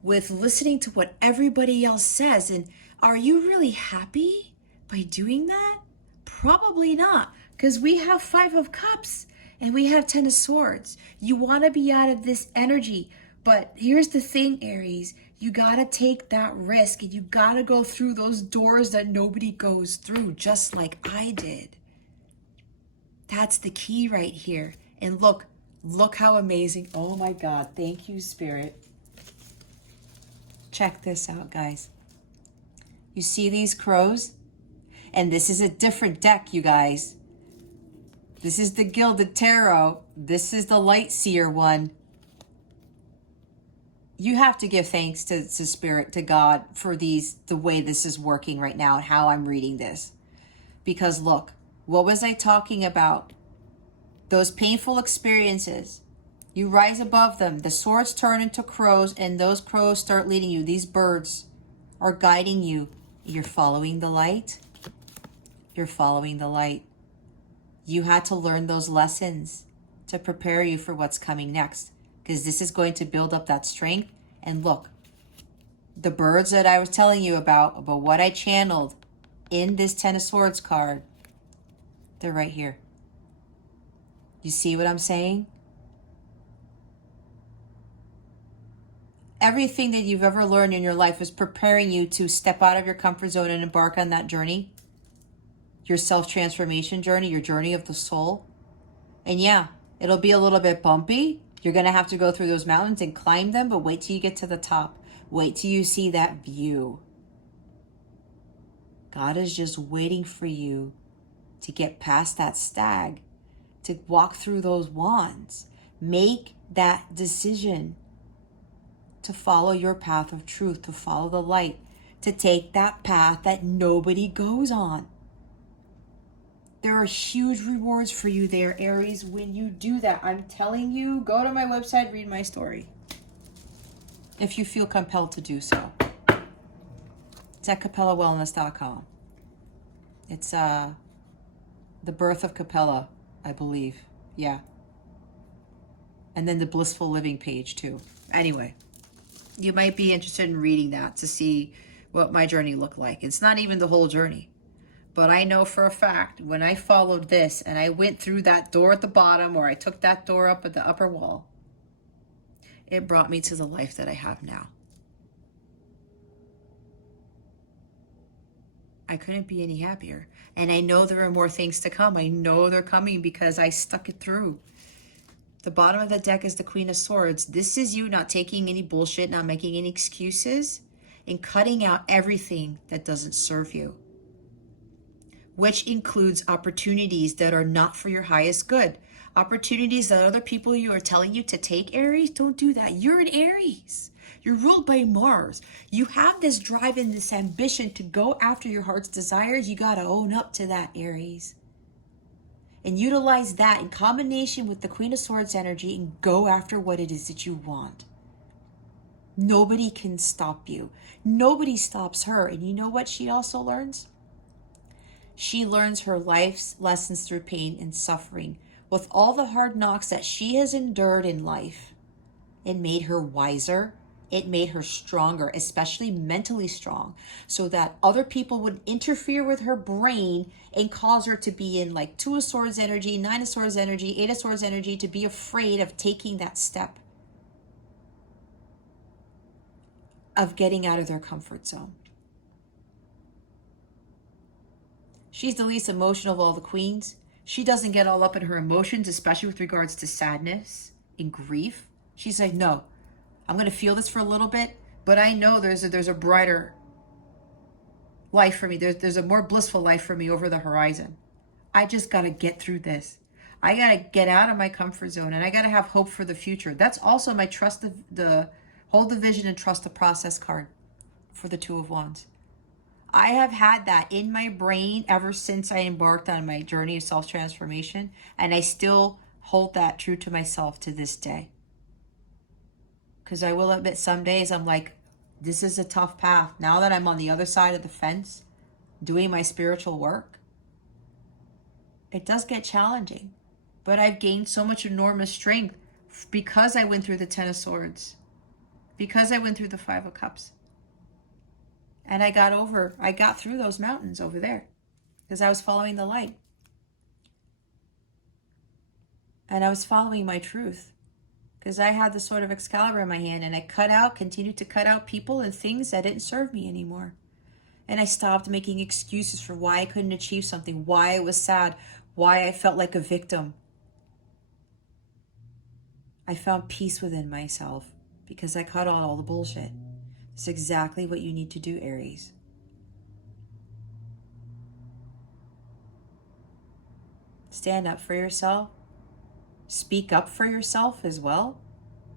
with listening to what everybody else says. And are you really happy by doing that? Probably not. Because we have 5 of Cups and we have 10 of Swords. You want to be out of this energy. But here's the thing, Aries. You got to take that risk, and you got to go through those doors that nobody goes through, just like I did. That's the key right here. And look how amazing. Oh my God. Thank you, Spirit. Check this out, guys. You see these crows? And this is a different deck, you guys. This is the Gilded Tarot. This is the Light Seer one. You have to give thanks to Spirit, to God, for the way this is working right now and how I'm reading this. Because look, what was I talking about? Those painful experiences. You rise above them. The swords turn into crows, and those crows start leading you. These birds are guiding you. You're following the light. You're following the light. You had to learn those lessons to prepare you for what's coming next, because this is going to build up that strength. And look, the birds that I was telling you about what I channeled in this Ten of Swords card, they're right here. You see what I'm saying? Everything that you've ever learned in your life is preparing you to step out of your comfort zone and embark on that journey. Your self-transformation journey, your journey of the soul. And yeah, it'll be a little bit bumpy. You're going to have to go through those mountains and climb them, but wait till you get to the top. Wait till you see that view. God is just waiting for you to get past that stag, to walk through those wands. Make that decision to follow your path of truth, to follow the light, to take that path that nobody goes on. There are huge rewards for you there, Aries, when you do that. I'm telling you, go to my website, read my story, if you feel compelled to do so. It's at CapellaWellness.com. It's the birth of Capella, I believe. Yeah. And then the Blissful Living page, too. Anyway, you might be interested in reading that to see what my journey looked like. It's not even the whole journey. But I know for a fact, when I followed this and I went through that door at the bottom, or I took that door up at the upper wall, it brought me to the life that I have now. I couldn't be any happier. And I know there are more things to come. I know they're coming because I stuck it through. The bottom of the deck is the Queen of Swords. This is you not taking any bullshit, not making any excuses, and cutting out everything that doesn't serve you, which includes opportunities that are not for your highest good. Opportunities that other people you are telling you to take, Aries, don't do that. You're an Aries. You're ruled by Mars. You have this drive and this ambition to go after your heart's desires. You got to own up to that, Aries. And utilize that in combination with the Queen of Swords energy and go after what it is that you want. Nobody can stop you. Nobody stops her. And you know what she also learns? She learns her life's lessons through pain and suffering. With all the hard knocks that she has endured in life, it made her wiser. It made her stronger, especially mentally strong, so that other people would interfere with her brain and cause her to be in like 2 of Swords energy, 9 of Swords energy, 8 of Swords energy, to be afraid of taking that step of getting out of their comfort zone. She's the least emotional of all the queens. She doesn't get all up in her emotions, especially with regards to sadness and grief. She's like, no, I'm going to feel this for a little bit, but I know there's a brighter life for me. There's a more blissful life for me over the horizon. I just got to get through this. I got to get out of my comfort zone, and I got to have hope for the future. That's also my hold the vision and trust the process card for the 2 of Wands. I have had that in my brain ever since I embarked on my journey of self-transformation, and I still hold that true to myself to this day. Because I will admit, some days I'm like, this is a tough path. Now that I'm on the other side of the fence, doing my spiritual work, it does get challenging. But I've gained so much enormous strength because I went through the 10 of Swords, because I went through the 5 of Cups. And I got through those mountains over there because I was following the light. And I was following my truth because I had the Sword of Excalibur in my hand, and I continued to cut out people and things that didn't serve me anymore. And I stopped making excuses for why I couldn't achieve something, why I was sad, why I felt like a victim. I found peace within myself because I cut out all the bullshit. It's exactly what you need to do, Aries. Stand up for yourself. Speak up for yourself as well.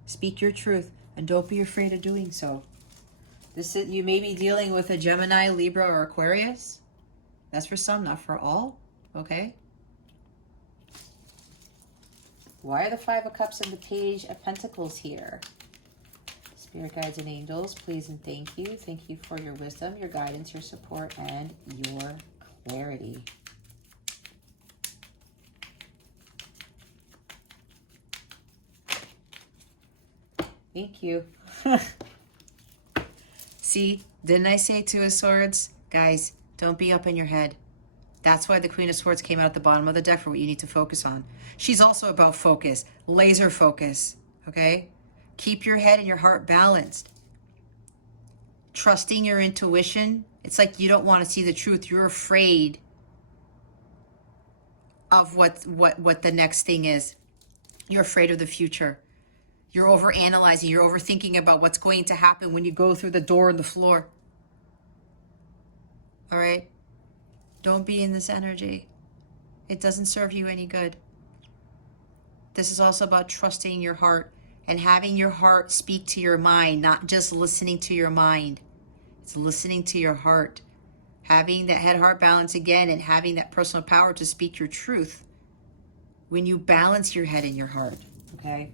Speak your truth, and don't be afraid of doing so. You may be dealing with a Gemini, Libra, or Aquarius. That's for some, not for all. Okay? Why are the Five of Cups and the Page of Pentacles here? Spirit guides and angels, please and thank you. Thank you for your wisdom, your guidance, your support, and your clarity. Thank you. See, didn't I say Two of Swords? Guys, don't be up in your head. That's why the Queen of Swords came out at the bottom of the deck for what you need to focus on. She's also about focus, laser focus, okay? Keep your head and your heart balanced. Trusting your intuition. It's like you don't want to see the truth. You're afraid of what the next thing is. You're afraid of the future. You're overanalyzing. You're overthinking about what's going to happen when you go through the door and the floor. All right? Don't be in this energy. It doesn't serve you any good. This is also about trusting your heart and having your heart speak to your mind, not just listening to your mind. It's listening to your heart. Having that head-heart balance again and having that personal power to speak your truth when you balance your head and your heart, okay?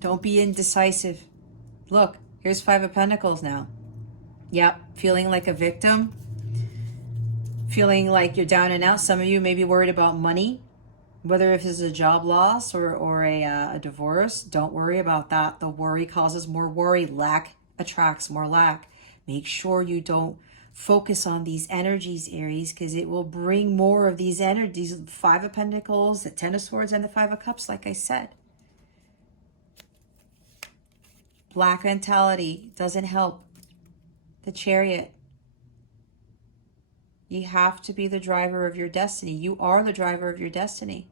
Don't be indecisive. Look, here's Five of Pentacles now. Yep, feeling like a victim. Feeling like you're down and out. Some of you may be worried about money. Whether if it's a job loss or a divorce, don't worry about that. The worry causes more worry. Lack attracts more lack. Make sure you don't focus on these energies, Aries, because it will bring more of these energies. Five of Pentacles, the Ten of Swords, and the Five of Cups, like I said. Black mentality doesn't help. The Chariot. You have to be the driver of your destiny. You are the driver of your destiny.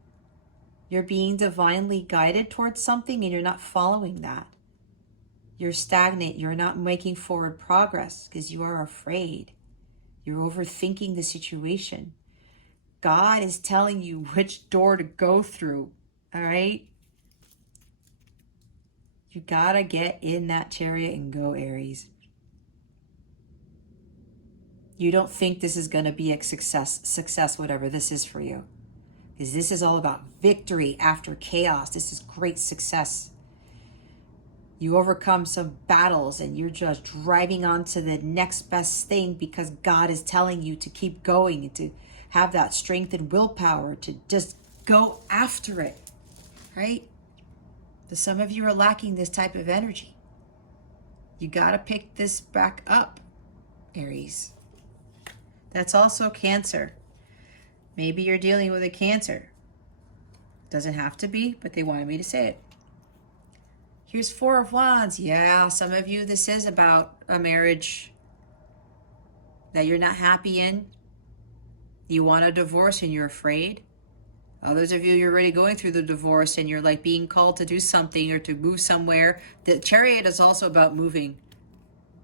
You're being divinely guided towards something and you're not following that. You're stagnant. You're not making forward progress because you are afraid. You're overthinking the situation. God is telling you which door to go through, all right? You gotta get in that chariot and go, Aries. You don't think this is going to be a success, whatever this is for you. Because this is all about victory after chaos. This is great success. You overcome some battles and you're just driving on to the next best thing because God is telling you to keep going and to have that strength and willpower to just go after it, right? But some of you are lacking this type of energy. You got to pick this back up, Aries. That's also Cancer. Maybe you're dealing with a Cancer. Doesn't have to be, but they wanted me to say it. Here's Four of Wands. Yeah, some of you, this is about a marriage that you're not happy in. You want a divorce and you're afraid. Others of you, you're already going through the divorce and you're like being called to do something or to move somewhere. The Chariot is also about moving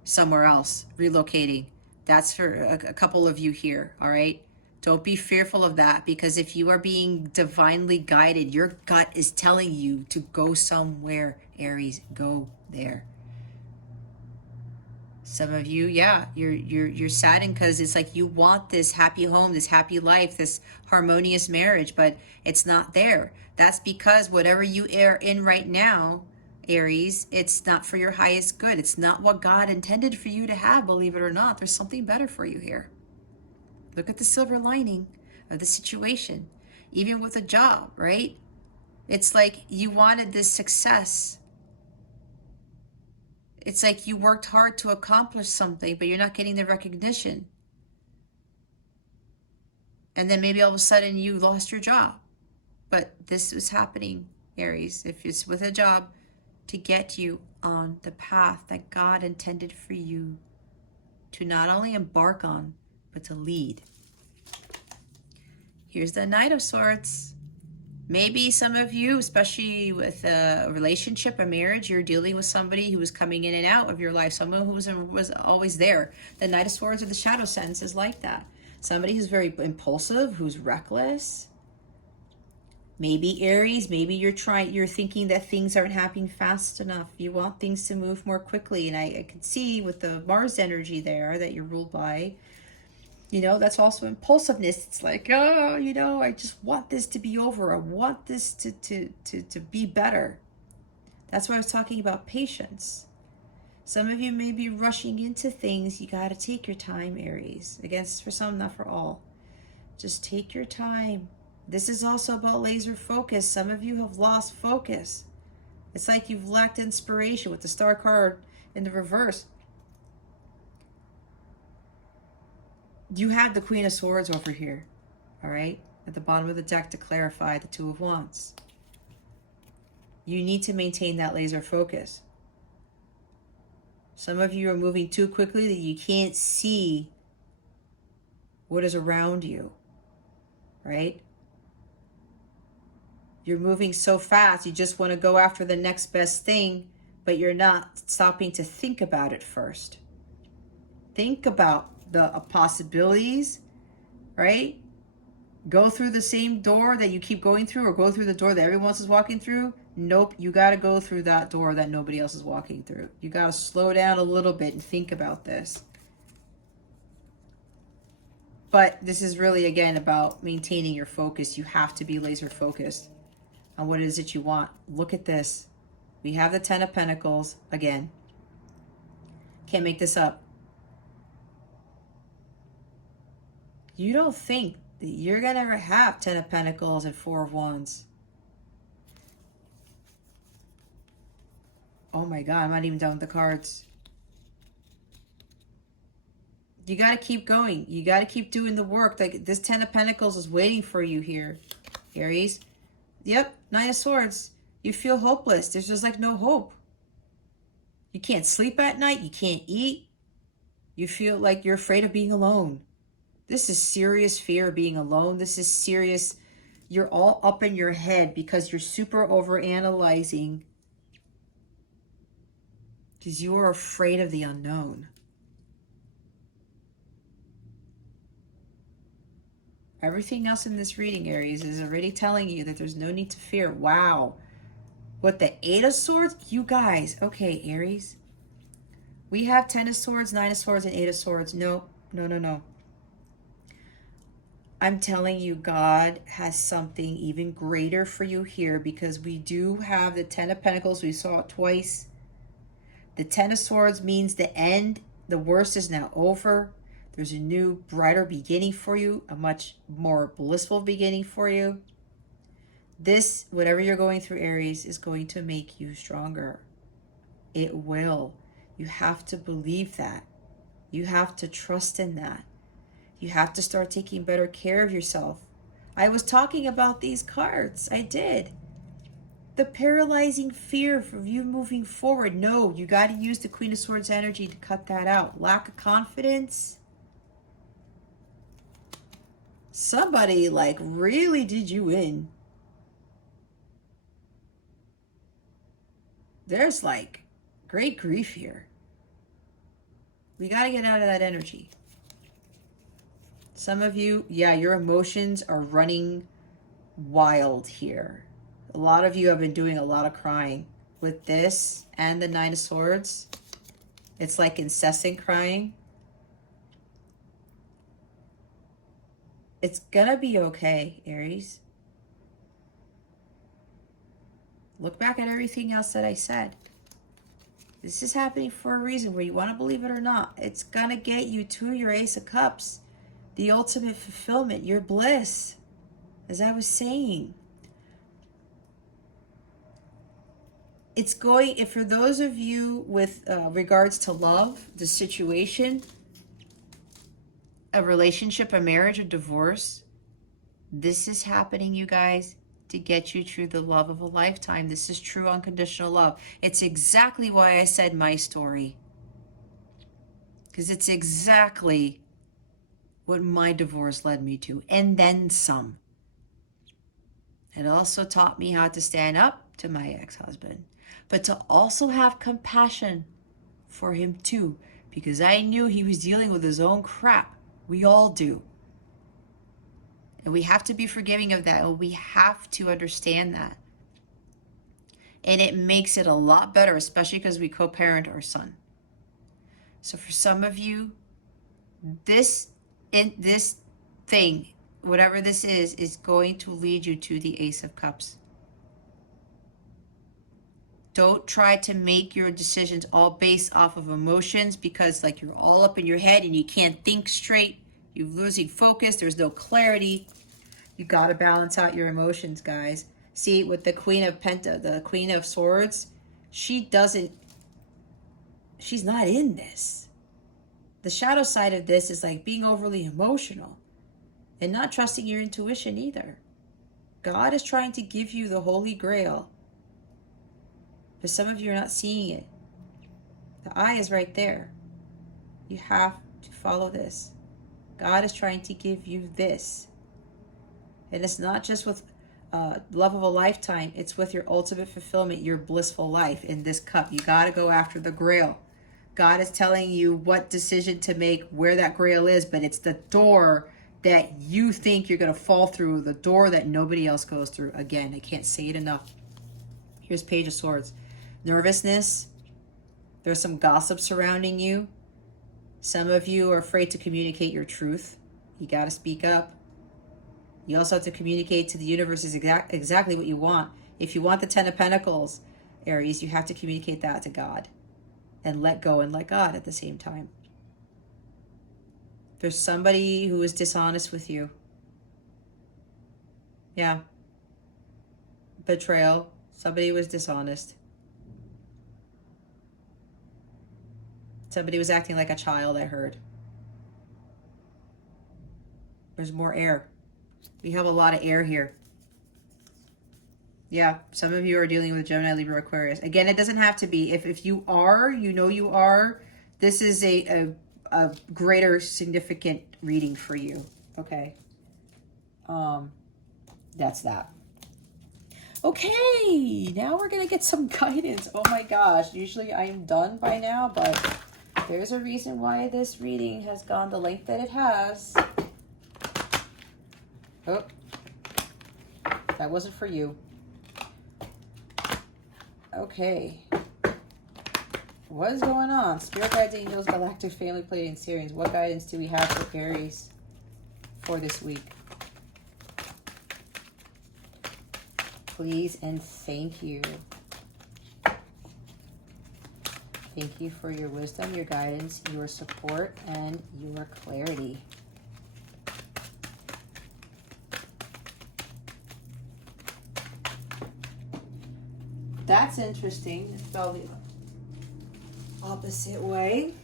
somewhere else, relocating. That's for a couple of you here, all right? Don't be fearful of that because if you are being divinely guided, your gut is telling you to go somewhere, Aries. Go there. Some of you, yeah, you're saddened because it's like you want this happy home, this happy life, this harmonious marriage, but it's not there. That's because whatever you are in right now, Aries, it's not for your highest good. It's not what God intended for you to have, believe it or not. There's something better for you here. Look at the silver lining of the situation. Even with a job, right? It's like you wanted this success. It's like you worked hard to accomplish something, but you're not getting the recognition. And then maybe all of a sudden you lost your job. But this is happening, Aries, if it's with a job, to get you on the path that God intended for you to not only embark on, but to lead. Here's the Knight of Swords. Maybe some of you, especially with a relationship, a marriage, you're dealing with somebody who was coming in and out of your life, someone who was always there. The Knight of Swords or the shadow sense is like that. Somebody who's very impulsive, who's reckless. Maybe Aries, maybe you're thinking that things aren't happening fast enough. You want things to move more quickly. And I can see with the Mars energy there that you're ruled by, you know, that's also impulsiveness. It's like, oh, you know, I just want this to be over. I want this to be better. That's why I was talking about patience. Some of you may be rushing into things. You got to take your time, Aries. Again, it's for some, not for all. Just take your time. This is also about laser focus. Some of you have lost focus. It's like you've lacked inspiration with the star card in the reverse. You have the Queen of Swords over here, all right? At the bottom of the deck to clarify the Two of Wands. You need to maintain that laser focus. Some of you are moving too quickly that you can't see what is around you, right? You're moving so fast, you just want to go after the next best thing, but you're not stopping to think about it first. Think about the possibilities, right? Go through the same door that you keep going through, or go through the door that everyone else is walking through. Nope, you got to go through that door that nobody else is walking through. You got to slow down a little bit and think about this. But this is really, again, about maintaining your focus. You have to be laser focused on what it is that you want. Look at this. We have the Ten of Pentacles again. Can't make this up. You don't think that you're going to ever have Ten of Pentacles and Four of Wands. Oh my God, I'm not even done with the cards. You got to keep going. You got to keep doing the work. Like this Ten of Pentacles is waiting for you here, Aries. Yep, Nine of Swords. You feel hopeless. There's just like no hope. You can't sleep at night. You can't eat. You feel like you're afraid of being alone. This is serious fear of being alone. This is serious. You're all up in your head because you're super overanalyzing. Because you are afraid of the unknown. Everything else in this reading, Aries, is already telling you that there's no need to fear. Wow. What, the Eight of Swords? You guys. Okay, Aries. We have Ten of Swords, Nine of Swords, and Eight of Swords. No, no, no, no. I'm telling you, God has something even greater for you here, because we do have the Ten of Pentacles. We saw it twice. The Ten of Swords means the end. The worst is now over. There's a new, brighter beginning for you, a much more blissful beginning for you. This, whatever you're going through, Aries, is going to make you stronger. It will. You have to believe that. You have to trust in that. You have to start taking better care of yourself. I was talking about these cards. I did. The paralyzing fear of you moving forward. No, you got to use the Queen of Swords energy to cut that out. Lack of confidence. Somebody like really did you in. There's like great grief here. We got to get out of that energy. Some of you, yeah, your emotions are running wild here. A lot of you have been doing a lot of crying. With this and the Nine of Swords, it's like incessant crying. It's gonna be okay, Aries. Look back at everything else that I said. This is happening for a reason, where you want to believe it or not. It's gonna get you to your Ace of Cups. The ultimate fulfillment, your bliss. As I was saying. It's going, if for those of you with regards to love, the situation, a relationship, a marriage, a divorce, this is happening, you guys, to get you through the love of a lifetime. This is true unconditional love. It's exactly why I said my story. Because it's exactly what my divorce led me to, and then some. It also taught me how to stand up to my ex-husband, but to also have compassion for him too, because I knew he was dealing with his own crap. We all do. And we have to be forgiving of that. We have to understand that. And it makes it a lot better, especially because we co-parent our son. So for some of you, this thing, whatever this is going to lead you to the Ace of Cups. Don't try to make your decisions all based off of emotions, because like you're all up in your head and you can't think straight. You're losing focus. There's no clarity. You got to balance out your emotions, guys. See, with the the Queen of Swords, she's not in this. The shadow side of this is like being overly emotional and not trusting your intuition either. God is trying to give you the Holy Grail. But some of you are not seeing it. The eye is right there. You have to follow this. God is trying to give you this. And it's not just with love of a lifetime. It's with your ultimate fulfillment, your blissful life in this cup. You got to go after the Grail. God is telling you what decision to make, where that Grail is, but it's the door that you think you're going to fall through, the door that nobody else goes through. Again, I can't say it enough. Here's Page of Swords. Nervousness. There's some gossip surrounding you. Some of you are afraid to communicate your truth. You got to speak up. You also have to communicate to the universe exactly what you want. If you want the Ten of Pentacles, Aries, you have to communicate that to God. And let go and let God at the same time. There's somebody who is dishonest with you. Yeah. Betrayal. Somebody was dishonest. Somebody was acting like a child, I heard. There's more air. We have a lot of air here. Yeah, some of you are dealing with Gemini, Libra, Aquarius. Again, it doesn't have to be. If you are, you know you are, this is a greater significant reading for you. Okay. That's that. Okay, now we're going to get some guidance. Oh my gosh, usually I am done by now, but there's a reason why this reading has gone the length that it has. Oh, that wasn't for you. Okay. What is going on? Spirit guides, angels, galactic family, Pleiadian, Sirians. What guidance do we have for Aries for this week? Please and thank you. Thank you for your wisdom, your guidance, your support, and your clarity. That's interesting. It fell the opposite way.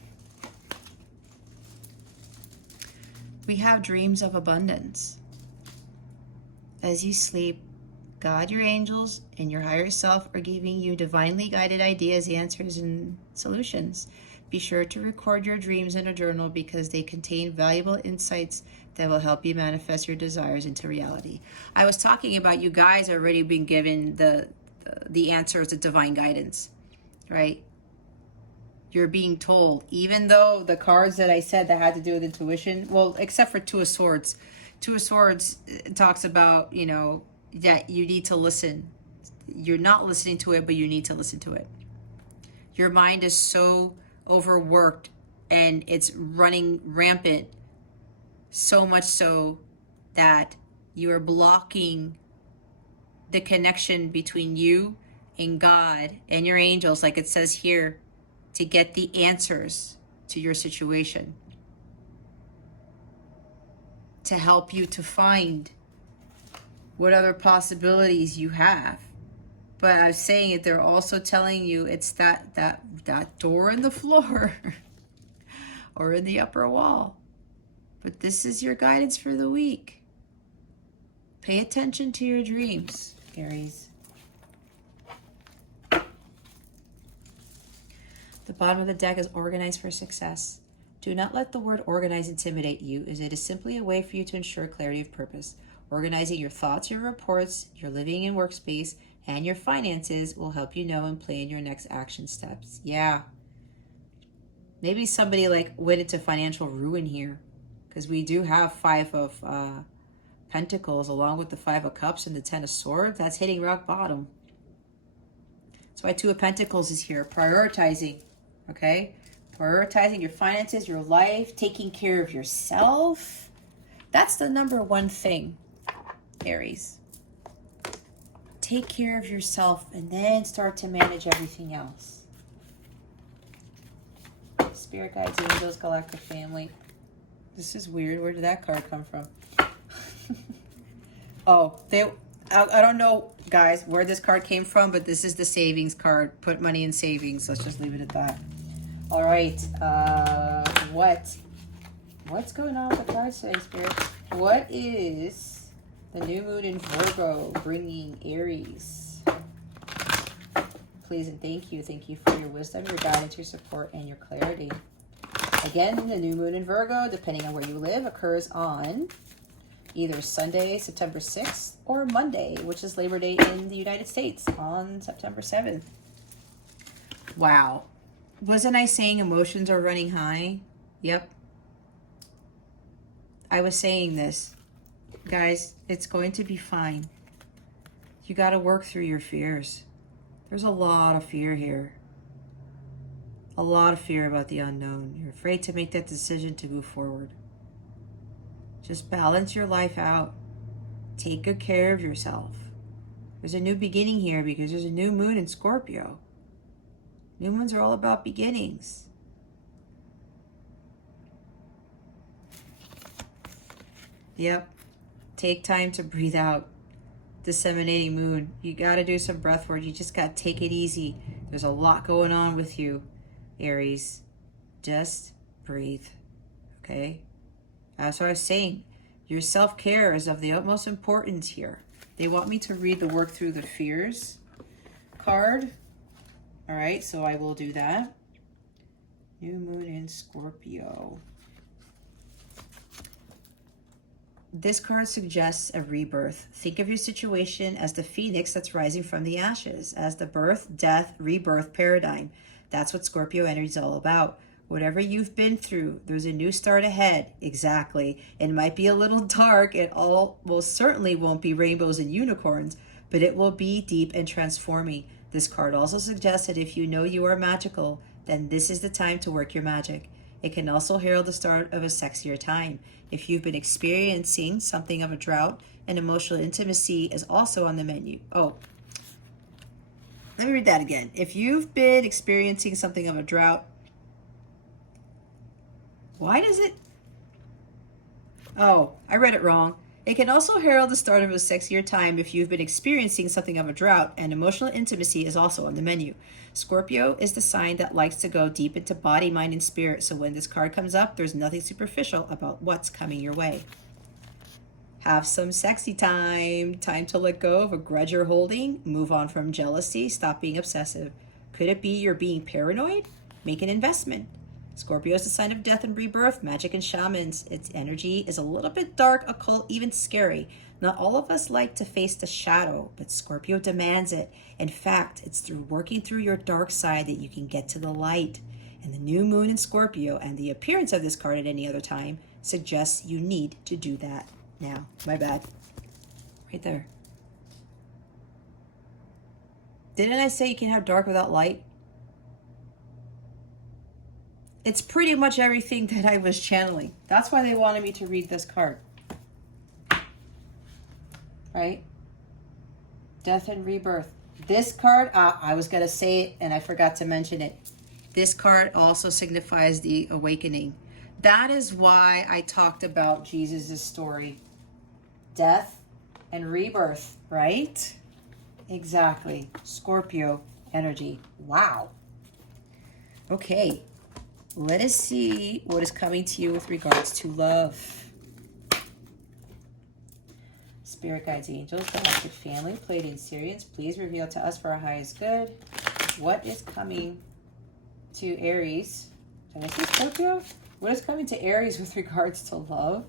We have dreams of abundance. As you sleep, God, your angels, and your higher self are giving you divinely guided ideas, answers, and solutions. Be sure to record your dreams in a journal because they contain valuable insights that will help you manifest your desires into reality. I was talking about you guys already being given the answers, the divine guidance, right? You're being told, even though the cards that I said that had to do with intuition, well, except for Two of Swords. Two of Swords talks about, you know, that you need to listen. You're not listening to it, but you need to listen to it. Your mind is so overworked and it's running rampant, so much so that you are blocking the connection between you and God and your angels, like it says here, to get the answers to your situation, to help you to find what other possibilities you have. But I was saying it, they're also telling you it's that door in the floor or in the upper wall. But this is your guidance for the week. Pay attention to your dreams, Aries. The bottom of the deck is organized for success. Do not let the word organize intimidate you, as it is simply a way for you to ensure clarity of purpose. Organizing your thoughts, your reports, your living and workspace, and your finances will help you know and plan your next action steps. Yeah. Maybe somebody like went into financial ruin here, because we do have Five of Pentacles along with the Five of Cups and the Ten of Swords. That's hitting rock bottom. That's why Two of Pentacles is here. Prioritizing, okay? Prioritizing your finances, your life, taking care of yourself. That's the number one thing, Aries. Take care of yourself and then start to manage everything else. Spirit guides, angels, galactic family. This is weird. Where did that card come from? Oh, I don't know, guys, where this card came from, but this is the savings card. Put money in savings. Let's just leave it at that. All right. What's going on with the cards today, Spirit? What is the new moon in Virgo bringing Aries? Please and thank you. Thank you for your wisdom, your guidance, your support, and your clarity. Again, the new moon in Virgo, depending on where you live, occurs on either Sunday, September 6th, or Monday, which is Labor Day in the United States, on September 7th. Wow. Wasn't I saying emotions are running high? Yep. I was saying this. Guys, it's going to be fine. You got to work through your fears. There's a lot of fear here. A lot of fear about the unknown. You're afraid to make that decision to move forward. Just balance your life out. Take good care of yourself. There's a new beginning here because there's a new moon in Scorpio. New moons are all about beginnings. Yep. Take time to breathe out. Disseminating moon. You got to do some breath work. You just got to take it easy. There's a lot going on with you, Aries. Just breathe. Okay? That's what I was saying. Your self-care is of the utmost importance here. They want me to read the Work Through the Fears card. All right, so I will do that. New moon in Scorpio. This card suggests a rebirth. Think of your situation as the phoenix that's rising from the ashes, as the birth, death, rebirth paradigm. That's what Scorpio energy is all about. Whatever you've been through, there's a new start ahead. Exactly. It might be a little dark. It all certainly won't be rainbows and unicorns, but it will be deep and transforming. This card also suggests that if you know you are magical, then this is the time to work your magic. It can also herald the start of a sexier time. If you've been experiencing something of a drought, and emotional intimacy is also on the menu. Oh, let me read that again. If you've been experiencing something of a drought, why does it? Oh, I read it wrong. It can also herald the start of a sexier time if you've been experiencing something of a drought, and emotional intimacy is also on the menu. Scorpio is the sign that likes to go deep into body, mind, and spirit, so when this card comes up, there's nothing superficial about what's coming your way. Have some sexy time. Time to let go of a grudge you're holding. Move on from jealousy. Stop being obsessive. Could it be you're being paranoid? Make an investment. Scorpio is the sign of death and rebirth, magic and shamans. Its energy is a little bit dark, occult, even scary. Not all of us like to face the shadow, but Scorpio demands it. In fact, it's through working through your dark side that you can get to the light. And the new moon in Scorpio and the appearance of this card at any other time suggests you need to do that now. My bad. Right there. Didn't I say you can have dark without light? It's pretty much everything that I was channeling. That's why they wanted me to read this card. Right? Death and rebirth. This card, I was going to say it and I forgot to mention it. This card also signifies the awakening. That is why I talked about Jesus' story. Death and rebirth, right? Exactly. Scorpio energy. Wow. Okay. Let us see what is coming to you with regards to love. Spirit guides, angels, galactic family, Pleiadian Syrians, please reveal to us for our highest good what is coming to Aries. Did I say Scorpio? What is coming to Aries with regards to love?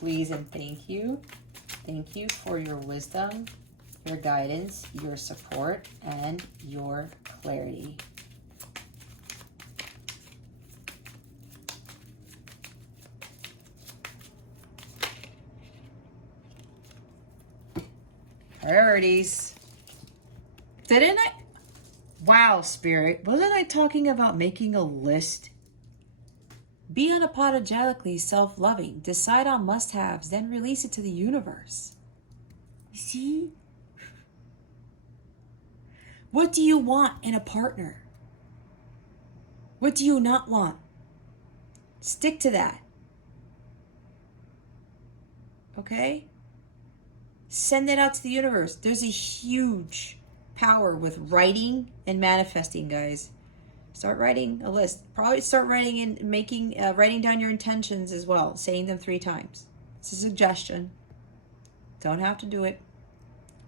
Please and thank you. Thank you for your wisdom, your guidance, your support, and your clarity. Priorities. Didn't I? Wow, Spirit. Wasn't I talking about making a list? Be unapologetically self-loving. Decide on must-haves, then release it to the universe. You see? What do you want in a partner? What do you not want? Stick to that. Okay? Send it out to the universe. There's a huge power with writing and manifesting, guys. Start writing a list. Probably start writing and writing down your intentions as well, saying them 3 times. It's a suggestion. Don't have to do it,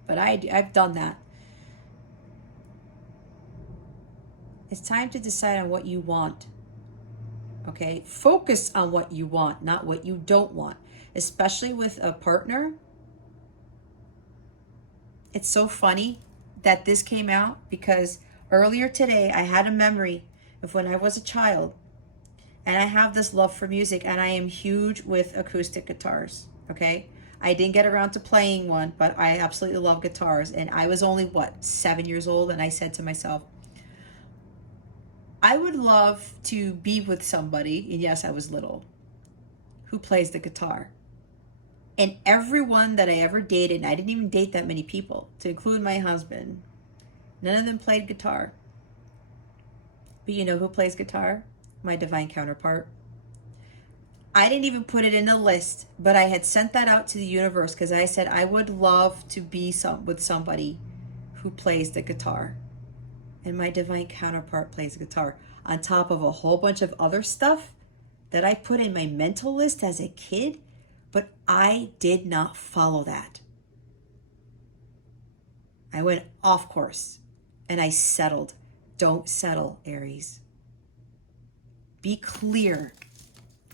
but I've done that. It's time to decide on what you want. Okay? Focus on what you want, not what you don't want. Especially with a partner. It's so funny that this came out because earlier today I had a memory of when I was a child, and I have this love for music, and I am huge with acoustic guitars. Okay? I didn't get around to playing one, but I absolutely love guitars. And I was only, 7 years old, and I said to myself, I would love to be with somebody, and yes, I was little, who plays the guitar. And everyone that I ever dated, and I didn't even date that many people, to include my husband, none of them played guitar. But you know who plays guitar? My divine counterpart. I didn't even put it in a list, but I had sent that out to the universe because I said I would love to be with somebody who plays the guitar. And my divine counterpart plays guitar on top of a whole bunch of other stuff that I put in my mental list as a kid, but I did not follow that. I went off course and I settled. Don't settle, Aries. Be clear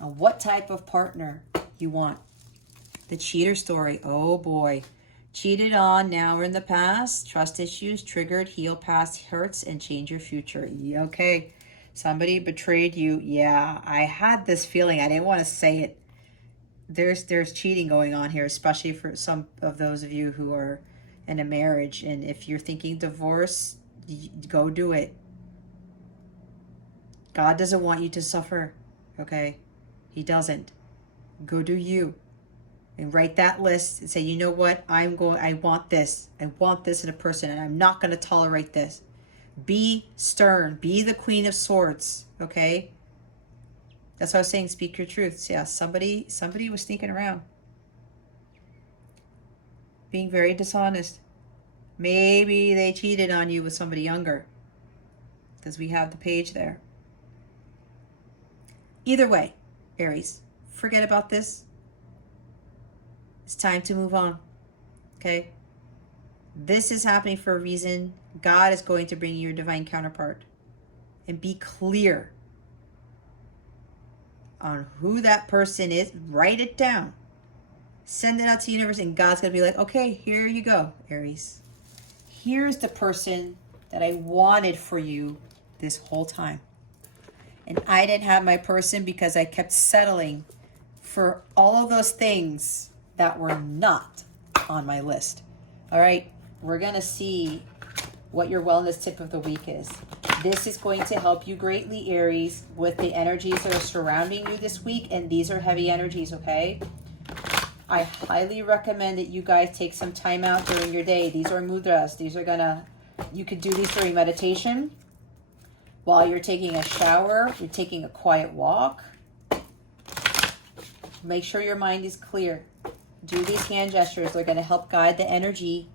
on what type of partner you want. The cheater story, oh boy. Cheated on, now or in the past, trust issues, triggered, heal past hurts, and change your future. Yeah, okay, somebody betrayed you. Yeah, I had this feeling. I didn't want to say it. There's cheating going on here, especially for some of those of you who are in a marriage. And if you're thinking divorce, go do it. God doesn't want you to suffer, okay? He doesn't. Go do you. And write that list and say, you know what? I want this. I want this in a person, and I'm not going to tolerate this. Be stern. Be the Queen of Swords, okay? That's what I was saying. Speak your truths. Yeah, somebody was sneaking around. Being very dishonest. Maybe they cheated on you with somebody younger, because we have the page there. Either way, Aries, forget about this. It's time to move on, okay? This is happening for a reason. God is going to bring you your divine counterpart. And be clear on who that person is. Write it down. Send it out to the universe, and God's going to be like, okay, here you go, Aries. Here's the person that I wanted for you this whole time. And I didn't have my person because I kept settling for all of those things that were not on my list. All right, we're going to see what your wellness tip of the week is. This is going to help you greatly, Aries, with the energies that are surrounding you this week. And these are heavy energies, okay? I highly recommend that you guys take some time out during your day. These are mudras. These are you could do these during meditation, while you're taking a shower, you're taking a quiet walk. Make sure your mind is clear. Do these hand gestures. They're going to help guide the energy,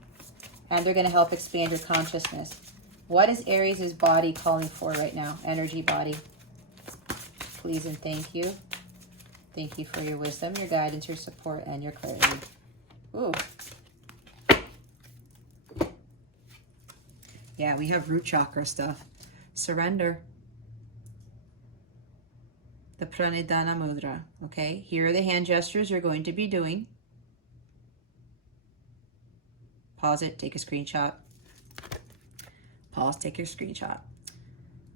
and they're going to help expand your consciousness. What is Aries' body calling for right now? Energy body. Please and thank you. Thank you for your wisdom, your guidance, your support, and your clarity. Ooh. Yeah, we have root chakra stuff. Surrender. The Pranidhana Mudra. Okay, here are the hand gestures you're going to be doing. Pause it, take a screenshot. Pause, take your screenshot.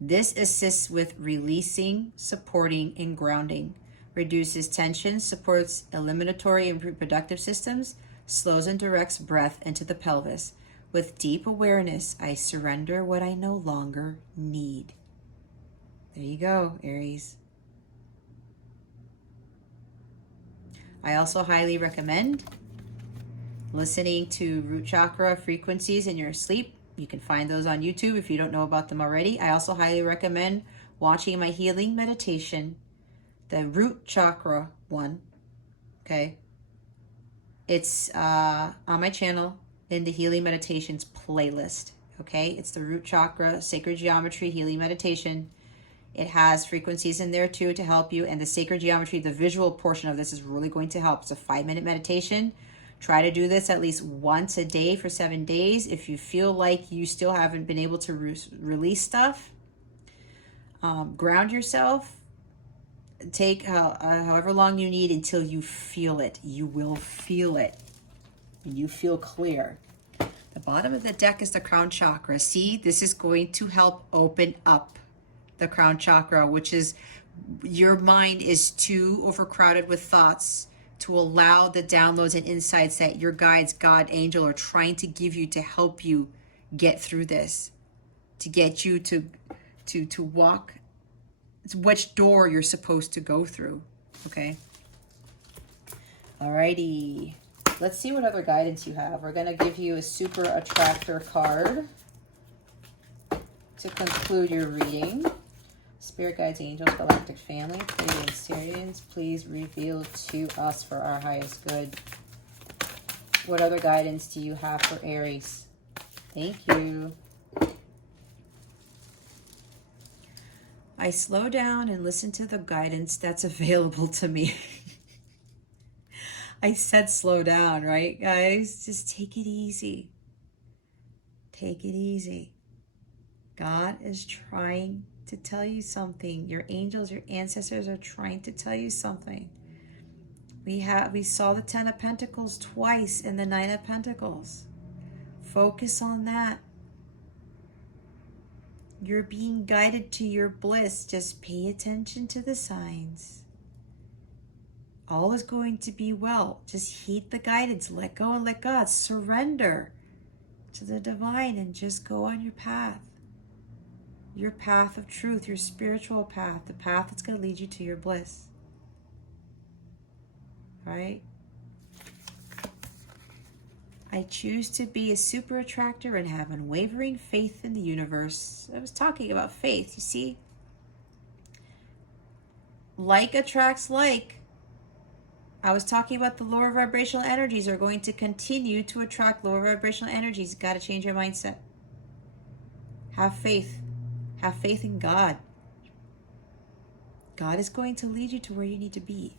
This assists with releasing, supporting, and grounding. Reduces tension, supports eliminatory and reproductive systems, slows and directs breath into the pelvis. With deep awareness, I surrender what I no longer need. There you go, Aries. I also highly recommend listening to root chakra frequencies in your sleep. You can find those on YouTube if you don't know about them already. I also highly recommend watching my healing meditation, the root chakra one. Okay. It's on my channel in the healing meditations playlist. Okay. It's the root chakra sacred geometry healing meditation. It has frequencies in there too to help you. And the sacred geometry, the visual portion of this is really going to help. It's a 5-minute meditation. Try to do this at least once a day for 7 days. If you feel like you still haven't been able to release stuff, ground yourself. Take however long you need until you feel it. You will feel it. You feel clear. The bottom of the deck is the crown chakra. See, this is going to help open up the crown chakra, which is your mind is too overcrowded with thoughts to allow the downloads and insights that your guides, God, angel are trying to give you to help you get through this, to get you to walk which door you're supposed to go through. Okay. Alrighty. Let's see what other guidance you have. We're going to give you a super attractor card to conclude your reading. Spirit guides, angels, galactic family, Pleiadian Syrians, please reveal to us for our highest good. What other guidance do you have for Aries? Thank you. I slow down and listen to the guidance that's available to me. I said slow down, right, guys? Just take it easy. Take it easy. God is trying to tell you something. Your angels, your ancestors are trying to tell you something. We saw the 10 of Pentacles twice in the 9 of Pentacles. Focus on that. You're being guided to your bliss. Just pay attention to the signs. All is going to be well. Just heed the guidance. Let go and let God. Surrender to the divine and just go on your path. Your path of truth, your spiritual path, the path that's going to lead you to your bliss. Right? I choose to be a super attractor and have unwavering faith in the universe. I was talking about faith, you see? Like attracts like. I was talking about the lower vibrational energies are going to continue to attract lower vibrational energies. Got to change your mindset. Have faith. Have faith in God. God is going to lead you to where you need to be.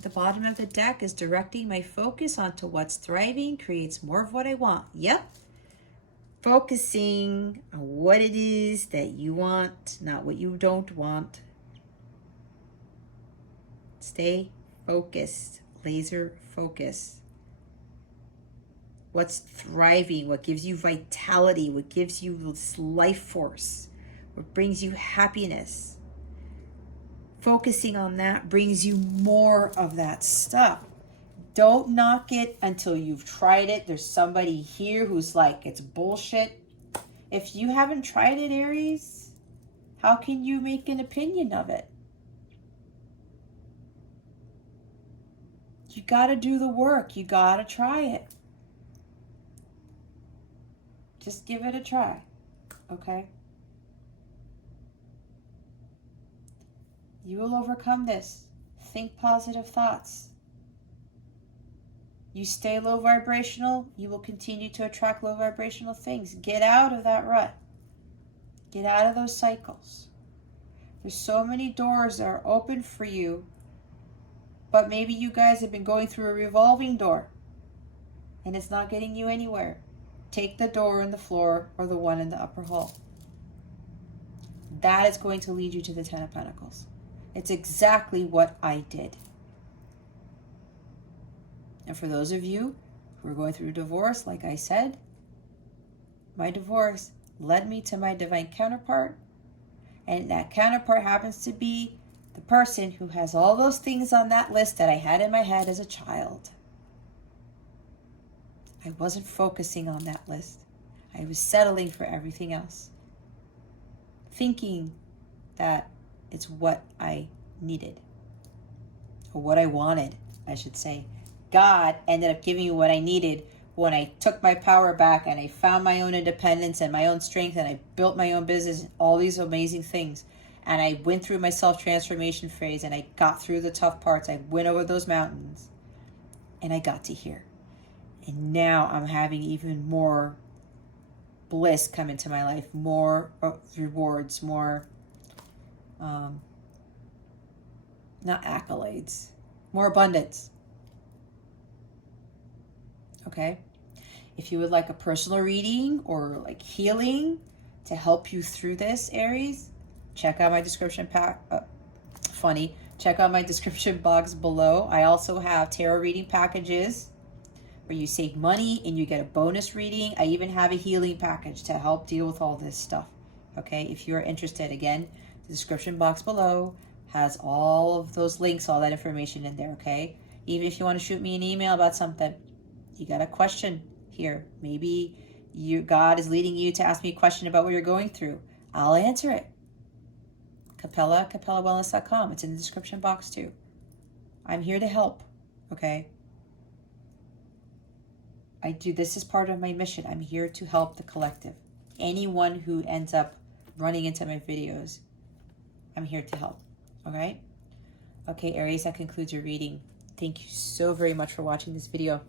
The bottom of the deck is directing my focus onto what's thriving, creates more of what I want. Yep. Focusing on what it is that you want, not what you don't want. Stay focused, laser focus. What's thriving, what gives you vitality, what gives you this life force, what brings you happiness. Focusing on that brings you more of that stuff. Don't knock it until you've tried it. There's somebody here who's like, it's bullshit. If you haven't tried it, Aries, how can you make an opinion of it? You got to do the work. You got to try it. Just give it a try, okay? You will overcome this. Think positive thoughts. You stay low vibrational, you will continue to attract low vibrational things. Get out of that rut. Get out of those cycles. There's so many doors that are open for you, but maybe you guys have been going through a revolving door and it's not getting you anywhere. Take the door in the floor or the one in the upper hall. That is going to lead you to the 10 of Pentacles. It's exactly what I did. And for those of you who are going through a divorce, like I said, my divorce led me to my divine counterpart. And that counterpart happens to be the person who has all those things on that list that I had in my head as a child. I wasn't focusing on that list. I was settling for everything else, thinking that it's what I needed, or what I wanted, I should say. God ended up giving me what I needed when I took my power back and I found my own independence and my own strength, and I built my own business and all these amazing things. And I went through my self-transformation phase, and I got through the tough parts. I went over those mountains, and I got to here. And now I'm having even more bliss come into my life, more rewards, more, not accolades, more abundance. Okay? If you would like a personal reading or like healing to help you through this, Aries, check out my description check out my description box below. I also have tarot reading packages where you save money and you get a bonus reading. I even have a healing package to help deal with all this stuff. Okay, if you're interested, again, the description box below has all of those links, all that information in there, okay? Even if you want to shoot me an email about something, you got a question here. Maybe God is leading you to ask me a question about what you're going through. I'll answer it. CapellaWellness.com. It's in the description box too. I'm here to help, okay? This is part of my mission. I'm here to help the collective. Anyone who ends up running into my videos, I'm here to help, all right? Okay, Aries, that concludes your reading. Thank you so very much for watching this video,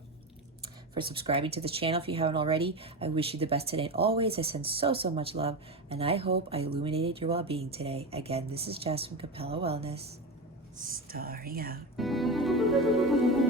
for subscribing to the channel if you haven't already. I wish you the best today and always. I send so much love, and I hope I illuminated your well-being today. Again, this is Jess from Capella Wellness, starring out.